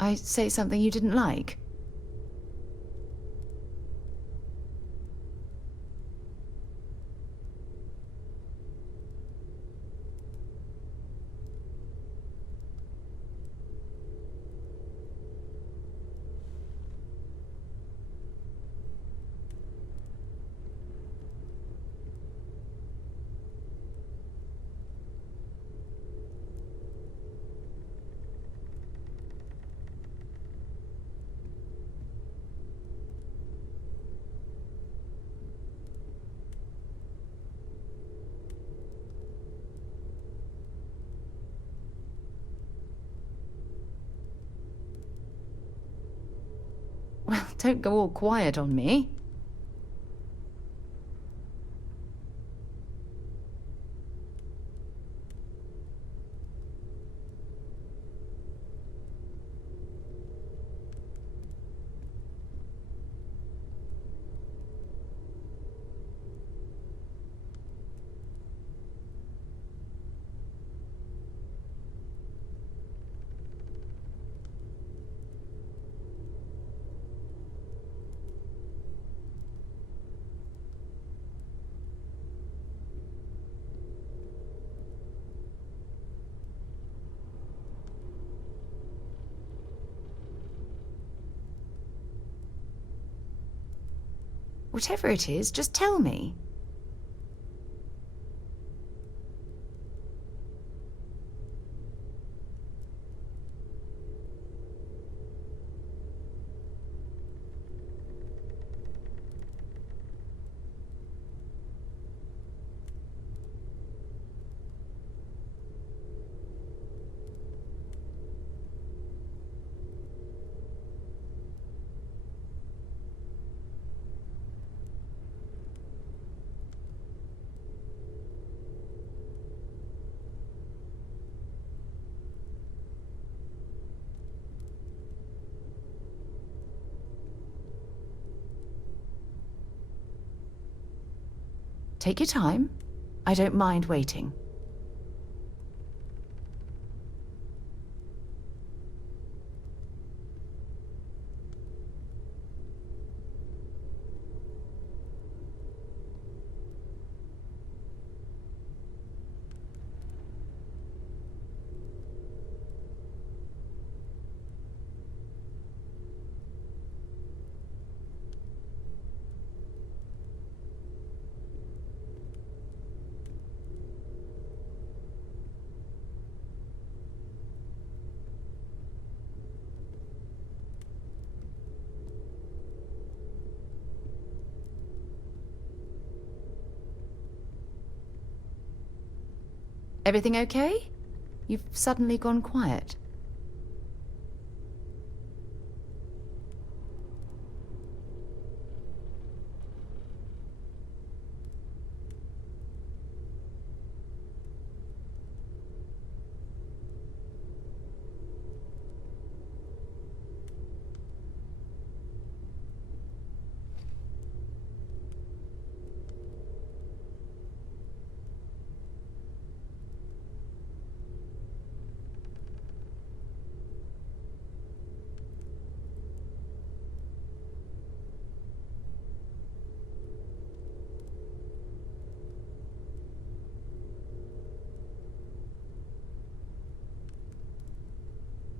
I say something you didn't like? Well, don't go all quiet on me. Whatever it is, just tell me. Take your time. I don't mind waiting. Everything okay? You've suddenly gone quiet.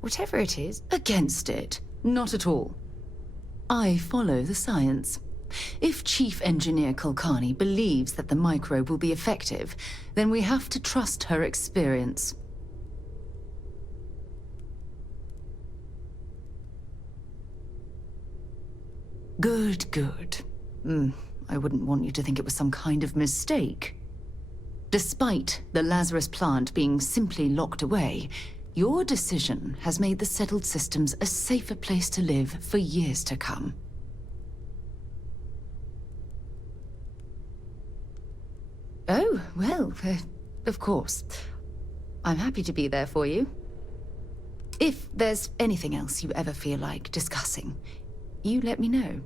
Whatever it is, against it. Not at all. I follow the science. If Chief Engineer Kulkarni believes that the microbe will be effective, then we have to trust her experience. Good, good. I wouldn't want you to think it was some kind of mistake. Despite the Lazarus plant being simply locked away, your decision has made the settled systems a safer place to live for years to come. Oh, well, of course. I'm happy to be there for you. If there's anything else you ever feel like discussing, you let me know.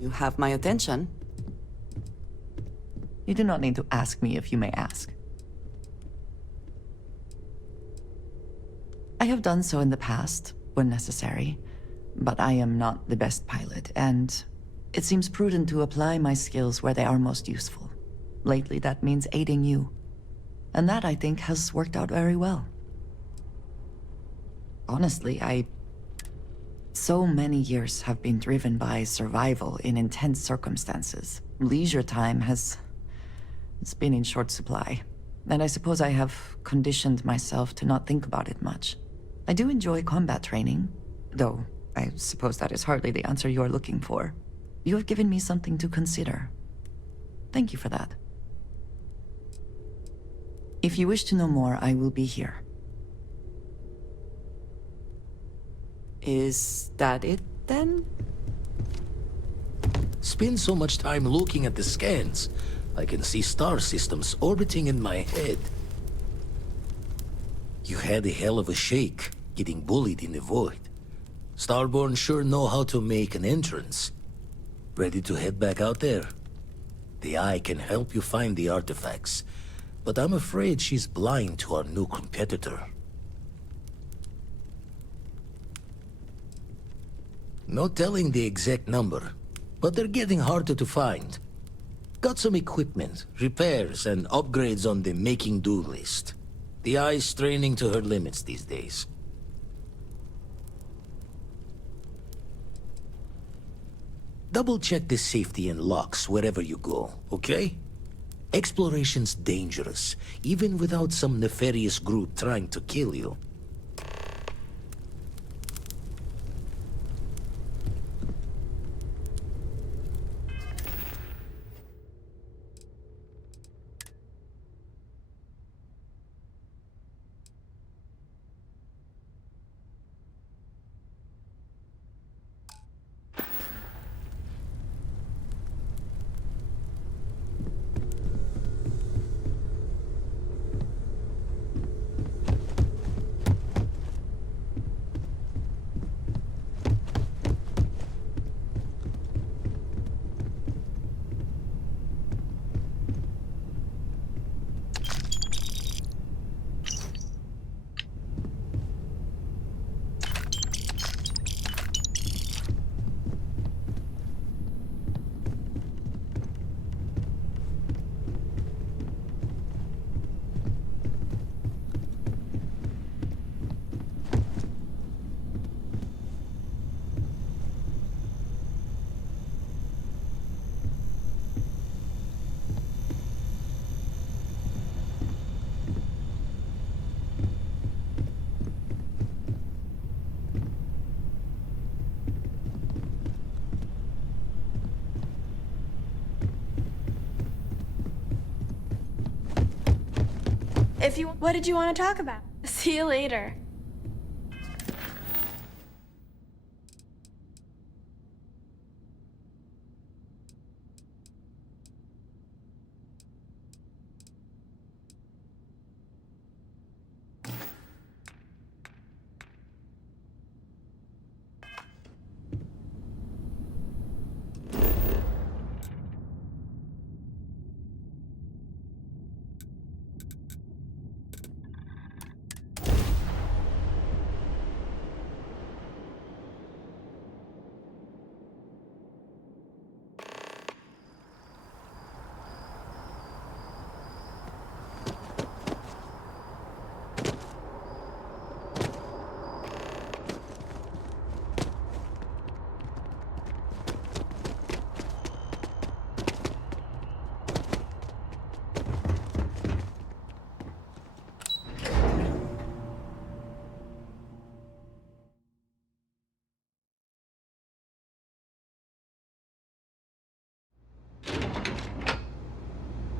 You have my attention. You do not need to ask me if you may ask. I have done so in the past, when necessary, but I am not the best pilot, and it seems prudent to apply my skills where they are most useful. Lately, that means aiding you. And that, I think, has worked out very well. Honestly, so many years have been driven by survival in intense circumstances. Leisure time it's been in short supply. And I suppose I have conditioned myself to not think about it much. I do enjoy combat training, though I suppose that is hardly the answer you're looking for. You have given me something to consider. Thank you for that. If you wish to know more, I will be here. Is that it, then? Spend so much time looking at the scans. I can see star systems orbiting in my head. You had a hell of a shake, getting bullied in the void. Starborn sure know how to make an entrance. Ready to head back out there? The Eye can help you find the artifacts, but I'm afraid she's blind to our new competitor. No telling the exact number, but they're getting harder to find. Got some equipment, repairs, and upgrades on the making-do list. The Eye's straining to her limits these days. Double-check the safety and locks wherever you go, okay? Exploration's dangerous, even without some nefarious group trying to kill you. What did you want to talk about? See you later.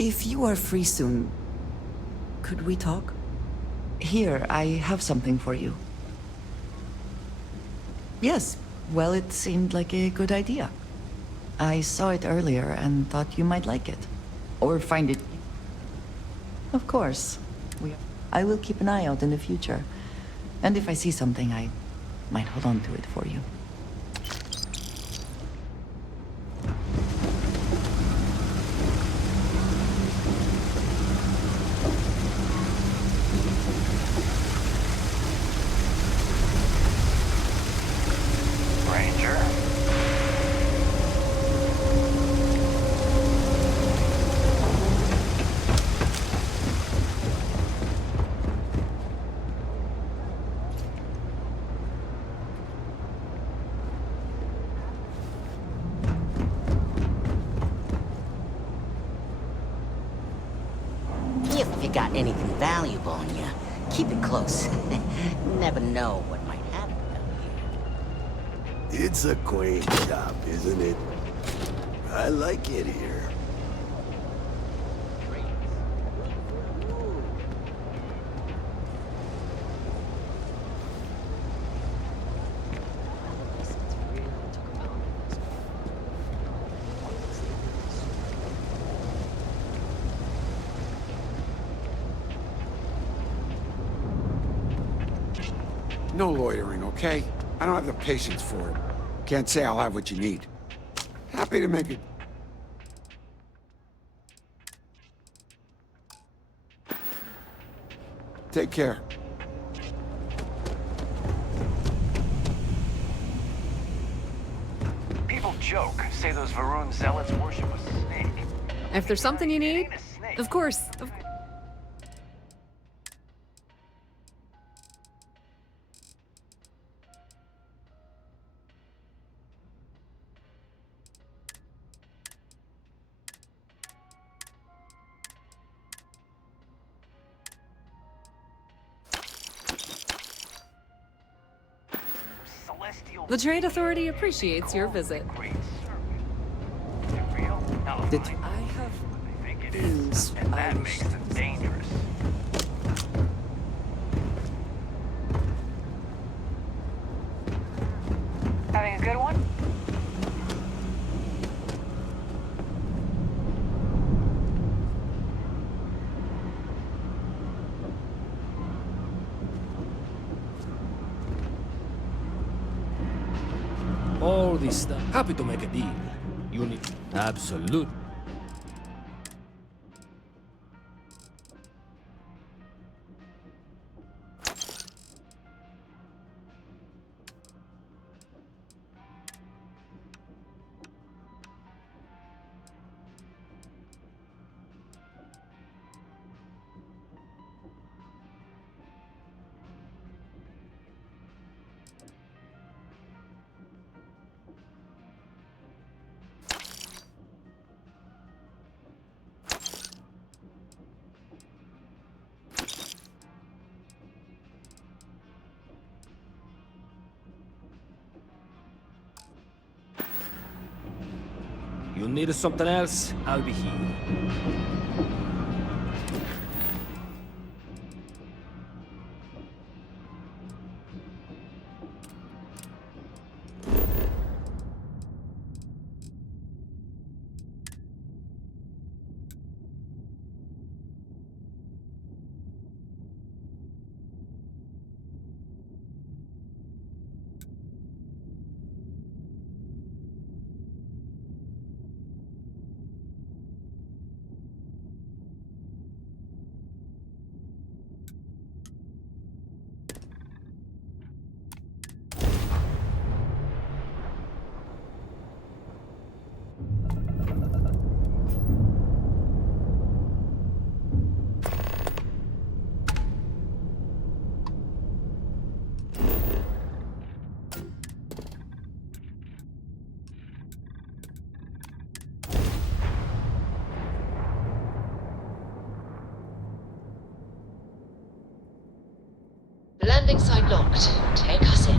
If you are free soon, could we talk? Here, I have something for you. Yes, well, it seemed like a good idea. I saw it earlier and thought you might like it. Or find it... Of course. I will keep an eye out in the future. And if I see something, I might hold on to it for you. Ranger. If you got anything valuable on you, keep it close. Never know what might happen down here. It's a quaint shop, isn't it? I like it here. No loitering, okay? I don't have the patience for it. Can't say I'll have what you need. Happy to make it. Take care. People joke, say those Varun zealots worship a snake. If there's something you need, of course. The Trade Authority appreciates your visit. Did I have things That makes them dangerous. Having a good one? All this stuff. Happy to make a deal. You need... Absolute. You need something else? I'll be here. Landing site locked. Take us in.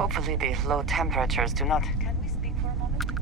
Hopefully the low temperatures do not... Can we speak for a moment?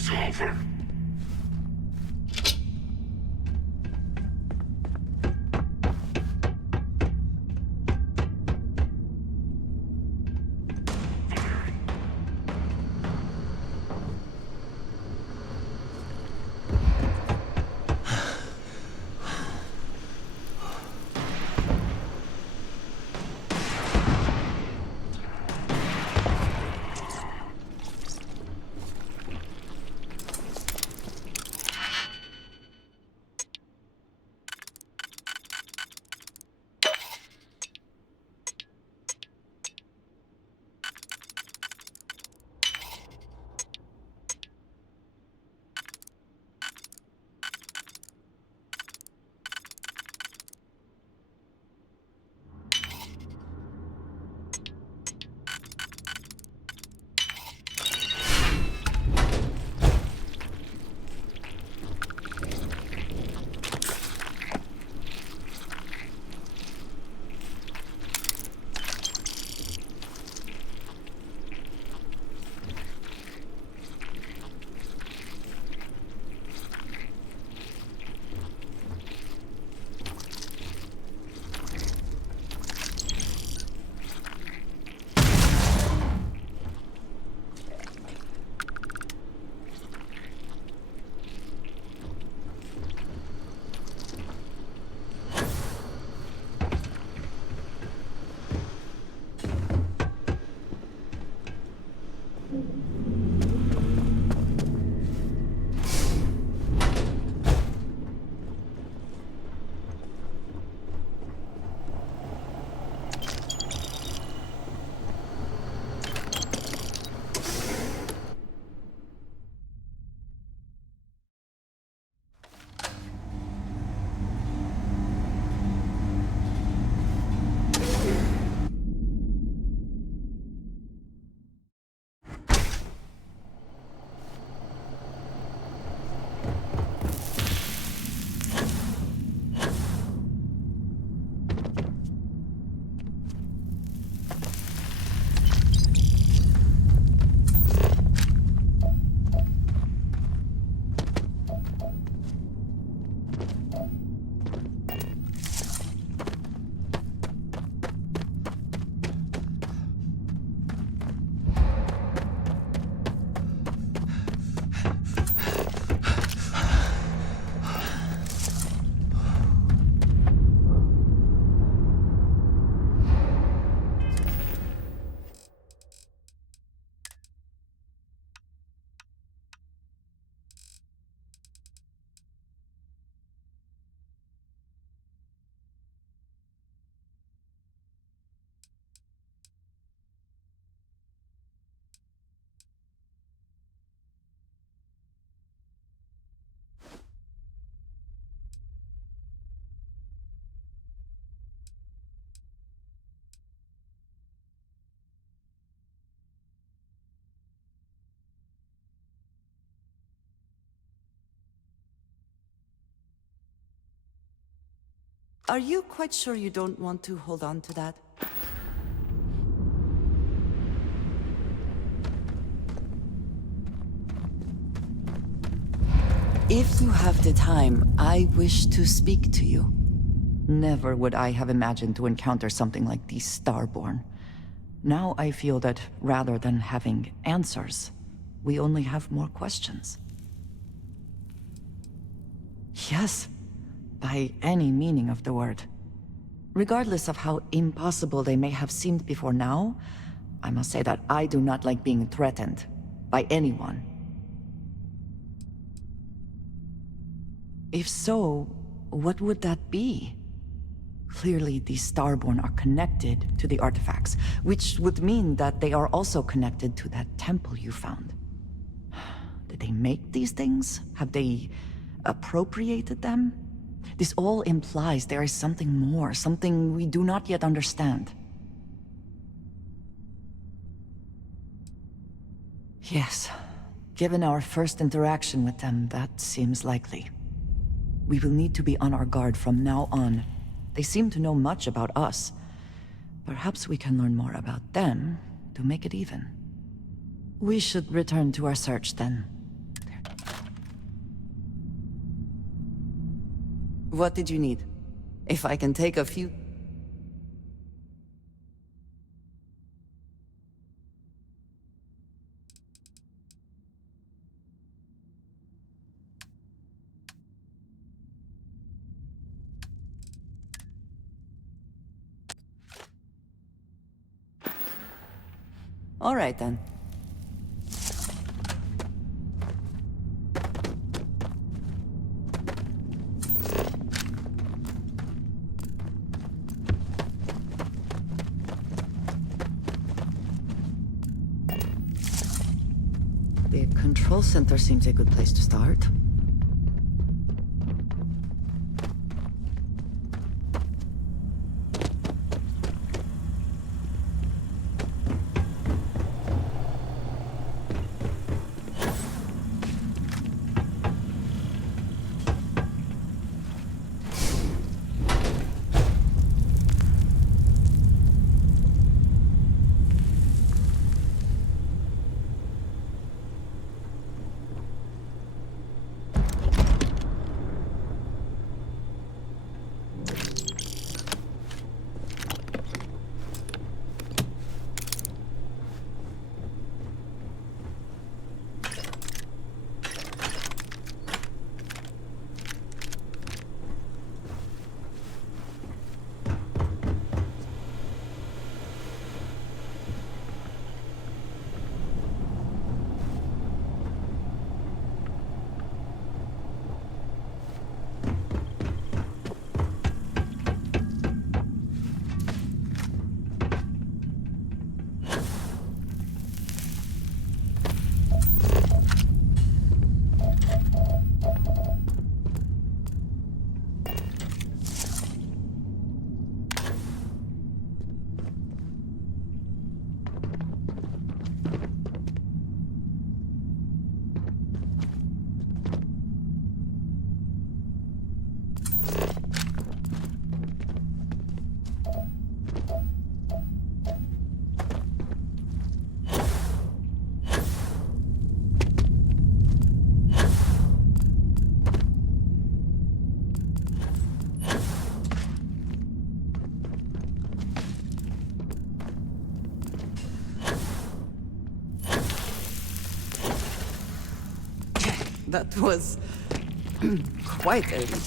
is over. Are you quite sure you don't want to hold on to that? If you have the time, I wish to speak to you. Never would I have imagined to encounter something like these Starborn. Now I feel that rather than having answers, we only have more questions. Yes, by any meaning of the word. Regardless of how impossible they may have seemed before now, I must say that I do not like being threatened by anyone. If so, what would that be? Clearly, these Starborn are connected to the artifacts, which would mean that they are also connected to that temple you found. Did they make these things? Have they appropriated them? This all implies there is something more, something we do not yet understand. Yes, given our first interaction with them, that seems likely. We will need to be on our guard from now on. They seem to know much about us. Perhaps we can learn more about them to make it even. We should return to our search then. What did you need? If I can take a few... All right, then. The control center seems a good place to start. That was... quite a leap.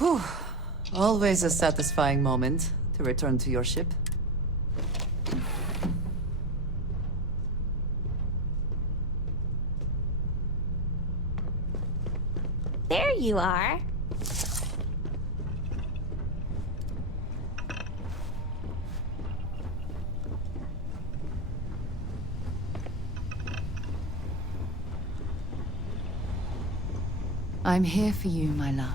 Whew. Always a satisfying moment to return to your ship. There you are. I'm here for you, my love.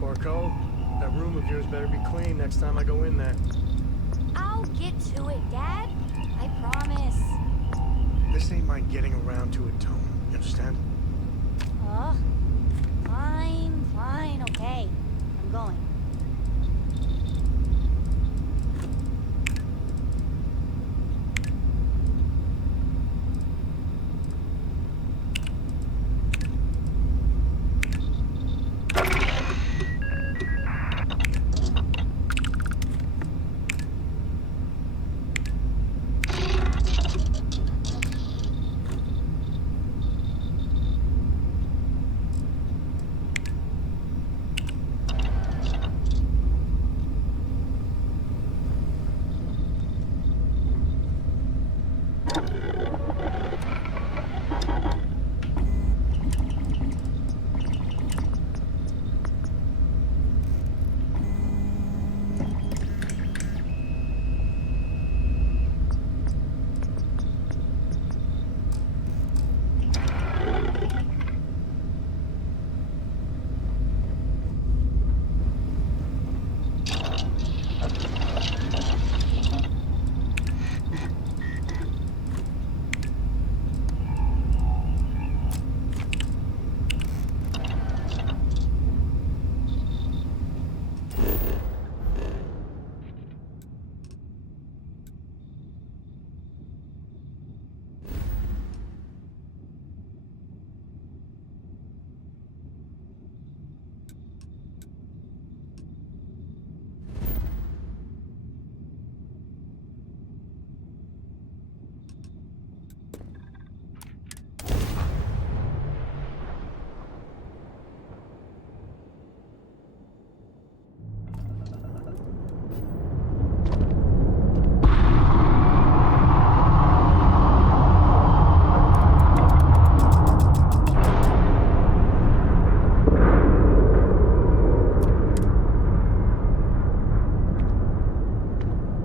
Corco, that room of yours better be clean next time I go in there. I'll get to it, Dad. I promise. This ain't my getting around to it, Tone. You understand? Fine, okay. I'm going.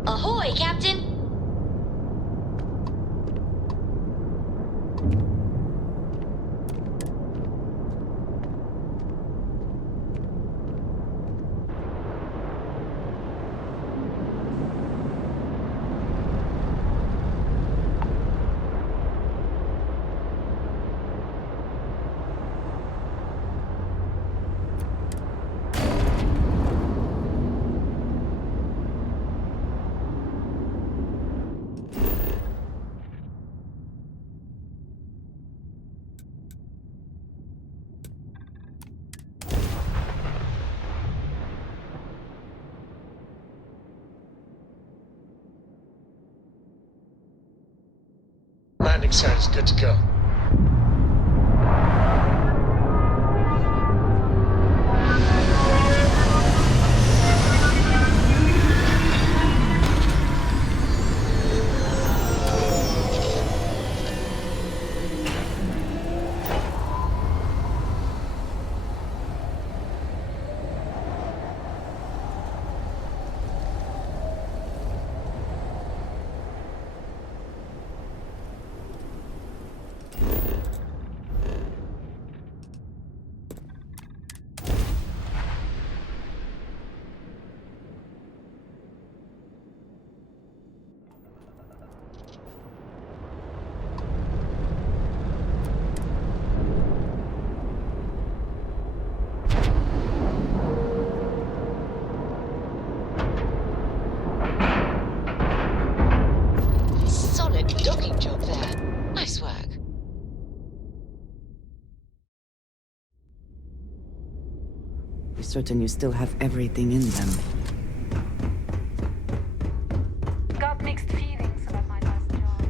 Ahoy, Captain! Landing site is good to go. certain you still have everything in them. Got mixed feelings about my last job.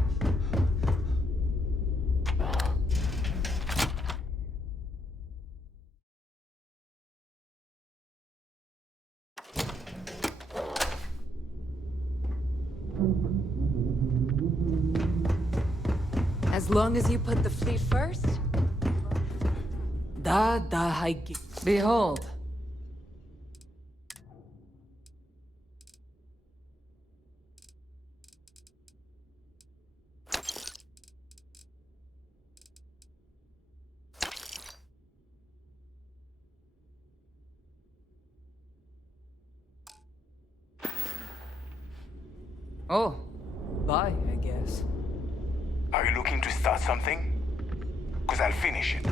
As long as you put the fleet first? Behold. Oh, bye, I guess. Are you looking to start something? Because I'll finish it.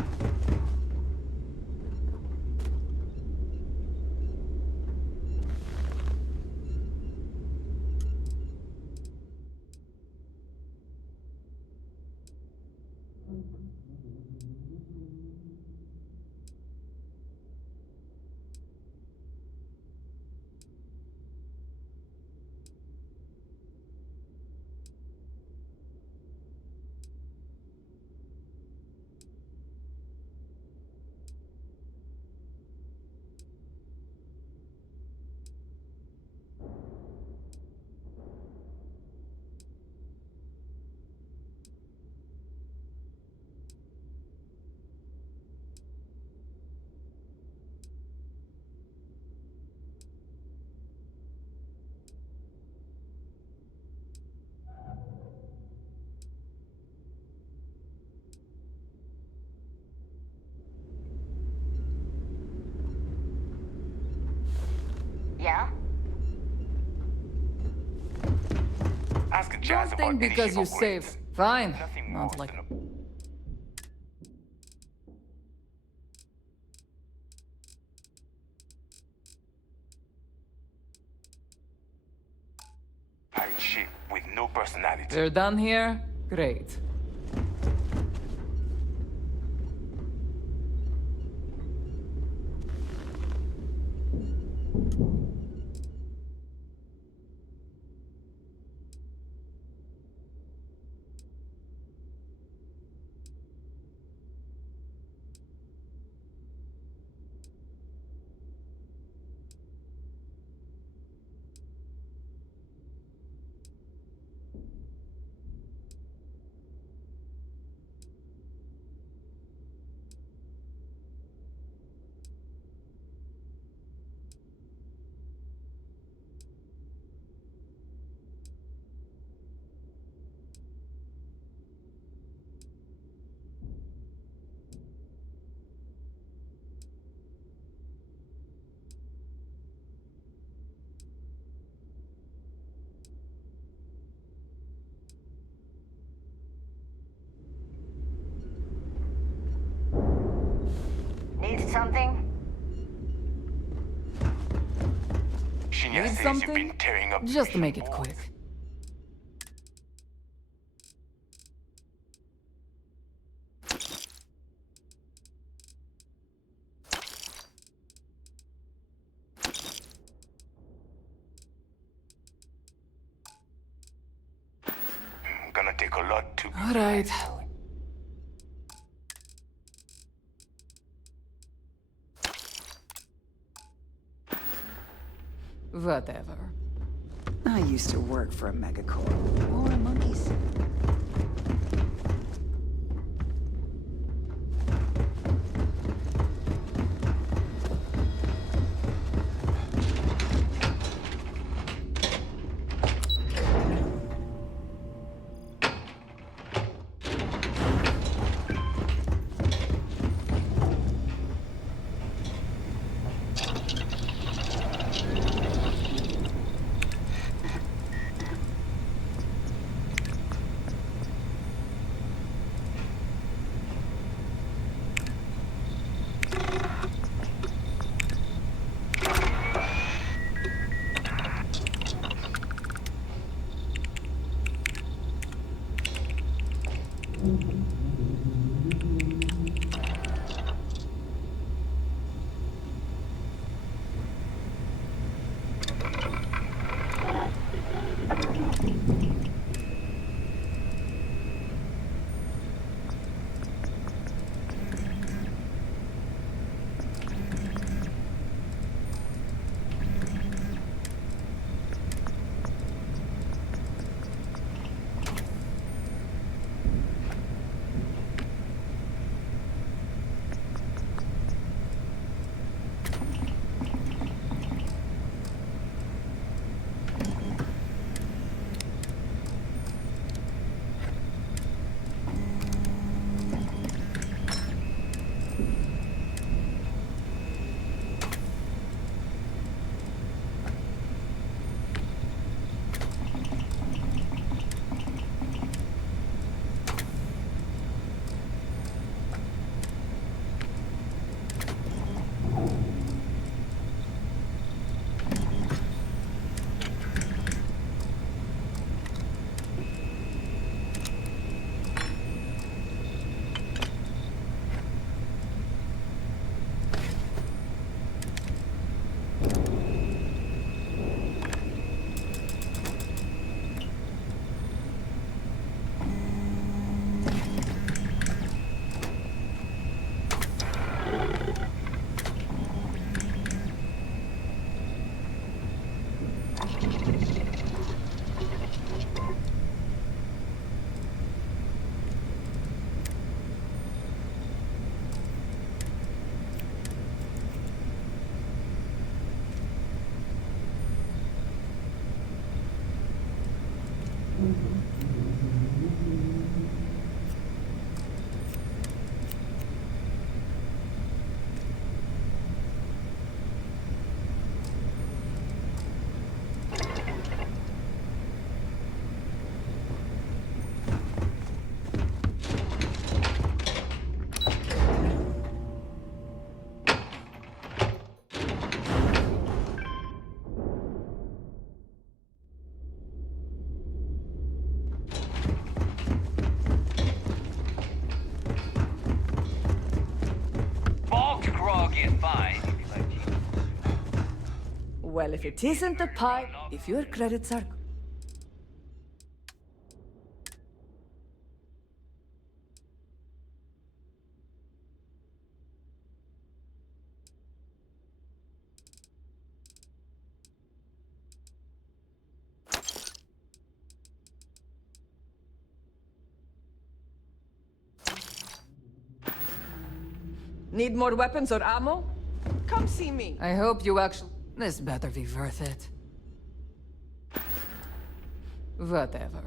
Yeah? Ask Jazz Don't about think any because ship you upgrades. saved. Fine. Nothing Not more like. than a pirate ship with no personality. We're done here? Great. Need something? Shinya Need says something? you've been tearing up Just to mission make it boards. quick. Gonna take a lot to. All right. Whatever. I used to work for a megacorp. Or a monkey's. Well, if it isn't a pipe, if your credits are... Need more weapons or ammo? Come see me. I hope you actually... This better be worth it. Whatever.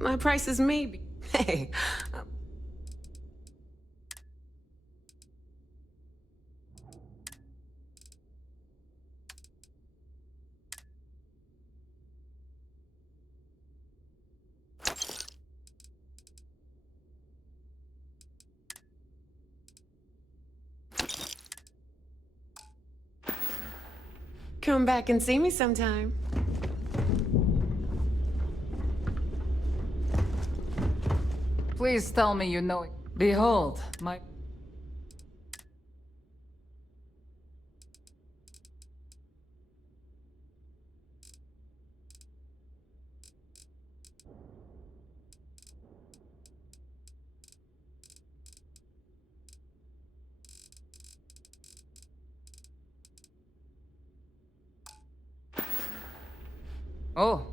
My price is maybe. Hey. Come back and see me sometime. Please tell me you know it. Behold, my... Oh.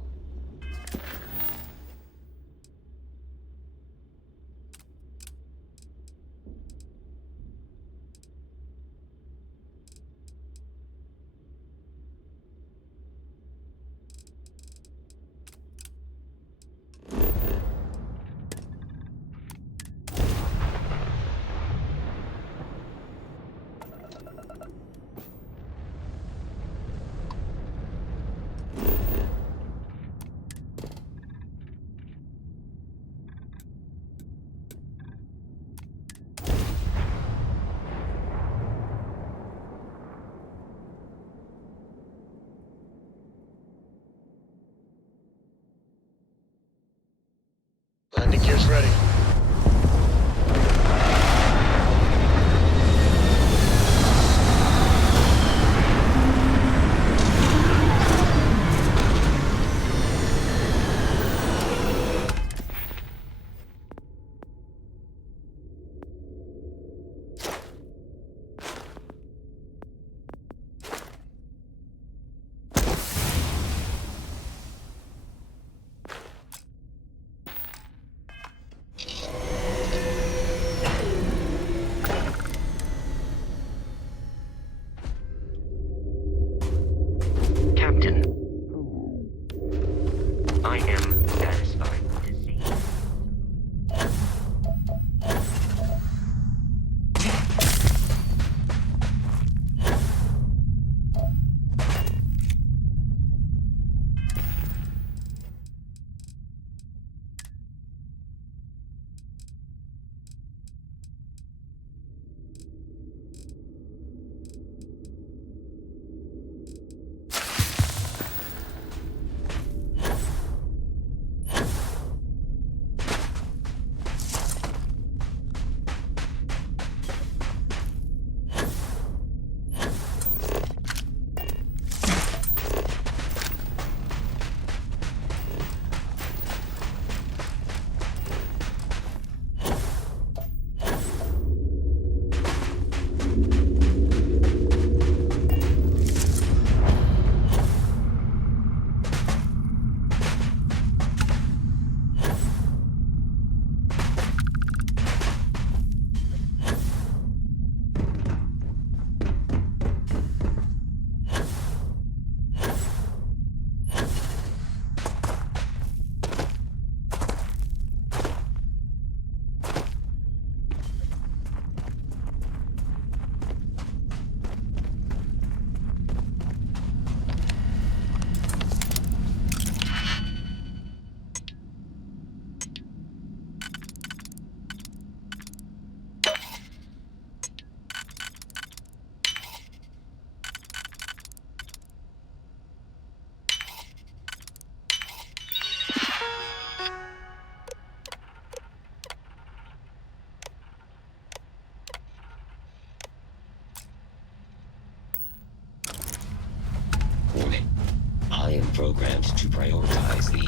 I am programmed to prioritize the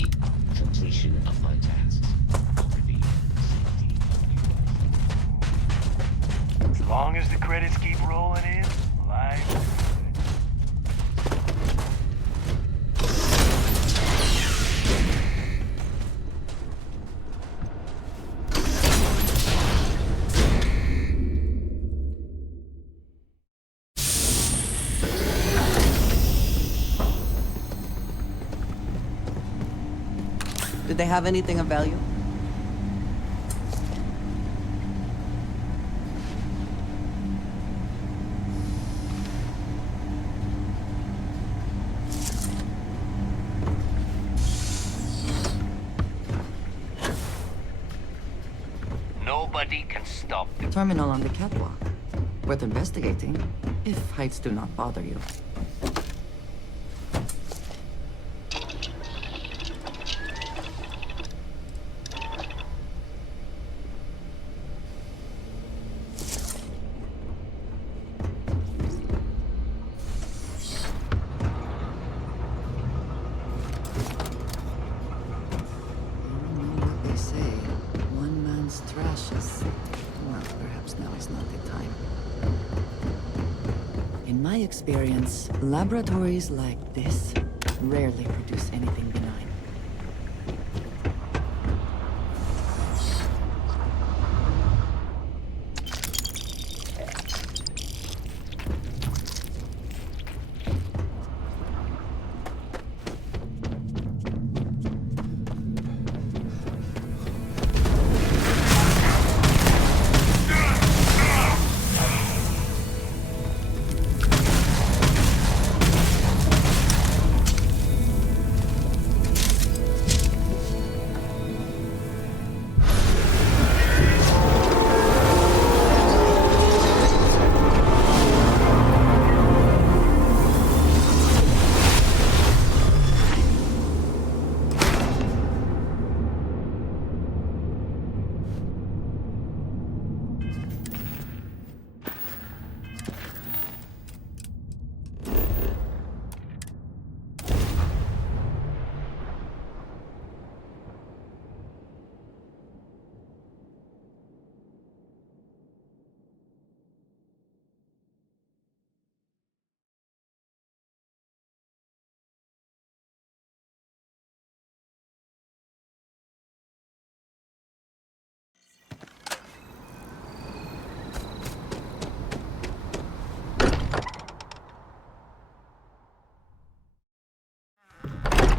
completion of my tasks over the safety of you. As long as the credits keep rolling in, life is good. Did they have anything of value? Nobody can stop them. Terminal on the catwalk. Worth investigating, if heights do not bother you. They say one man's trash is... well, perhaps now is not the time. In my experience, laboratories like this rarely produce anything benign.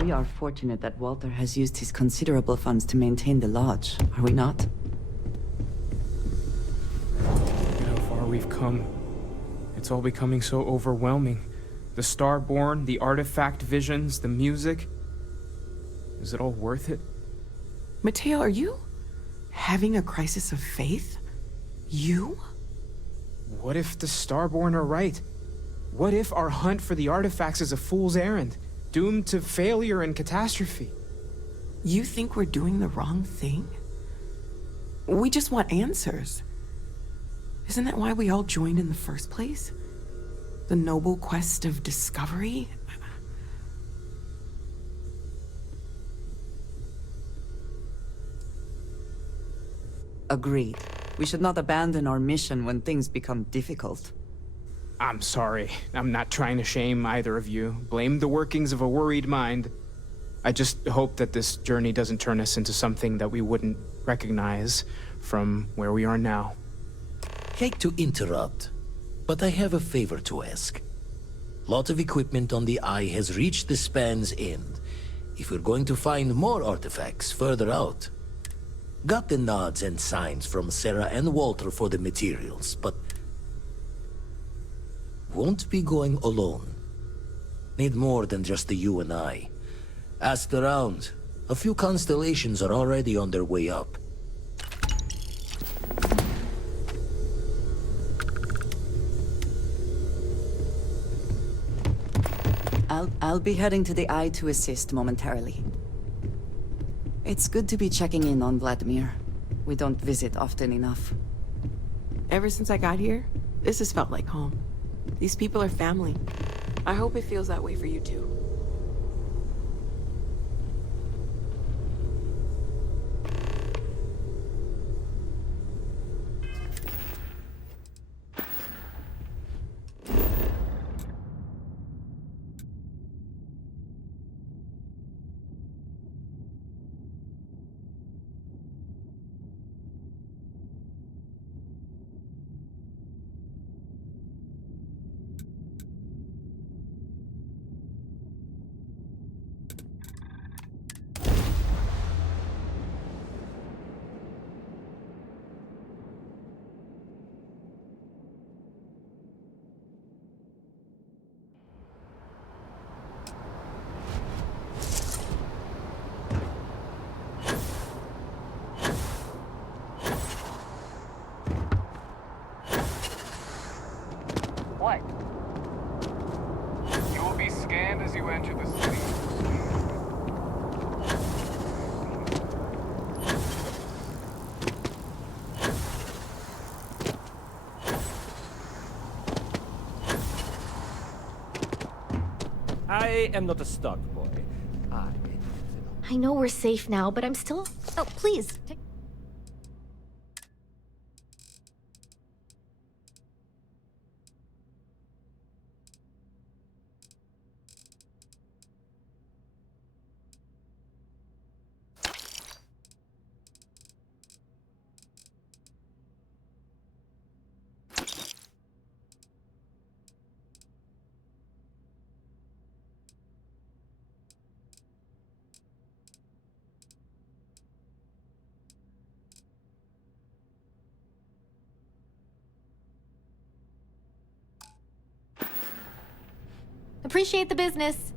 We are fortunate that Walter has used his considerable funds to maintain the lodge, are we not? Look at how far we've come. It's all becoming so overwhelming. The Starborn, the artifact visions, the music. Is it all worth it? Mateo, are you having a crisis of faith? You? What if the Starborn are right? What if our hunt for the artifacts is a fool's errand, doomed to failure and catastrophe? You think we're doing the wrong thing? We just want answers. Isn't that why we all joined in the first place? The noble quest of discovery? Agreed. We should not abandon our mission when things become difficult. I'm sorry. I'm not trying to shame either of you. Blame the workings of a worried mind. I just hope that this journey doesn't turn us into something that we wouldn't recognize from where we are now. Hate to interrupt, but I have a favor to ask. Lot of equipment on the Eye has reached the span's end. If we're going to find more artifacts further out. Got the nods and signs from Sarah and Walter for the materials, but won't be going alone. Need more than just the you and I. Asked around. A few constellations are already on their way up. I'll be heading to the Eye to assist momentarily. It's good to be checking in on Vladimir. We don't visit often enough. Ever since I got here, this has felt like home. These people are family. I hope it feels that way for you too. scanned as you enter the city. I am not a stock boy. I know we're safe now, but I'm still... Oh, please. Appreciate the business.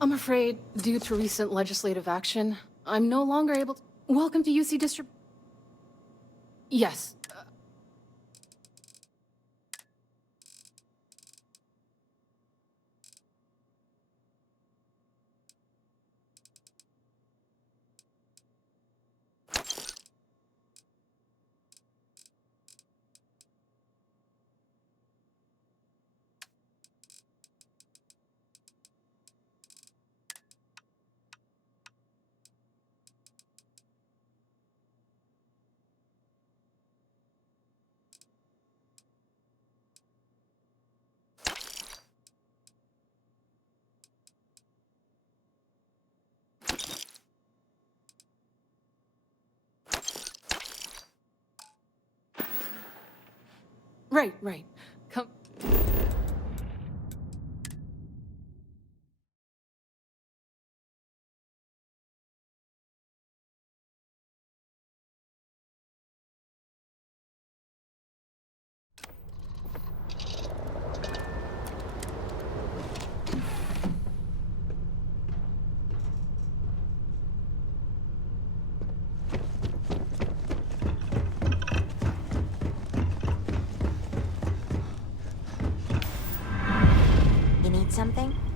I'm afraid, due to recent legislative action, I'm no longer able to... Welcome to UC District... Yes. Right. Come... You need something?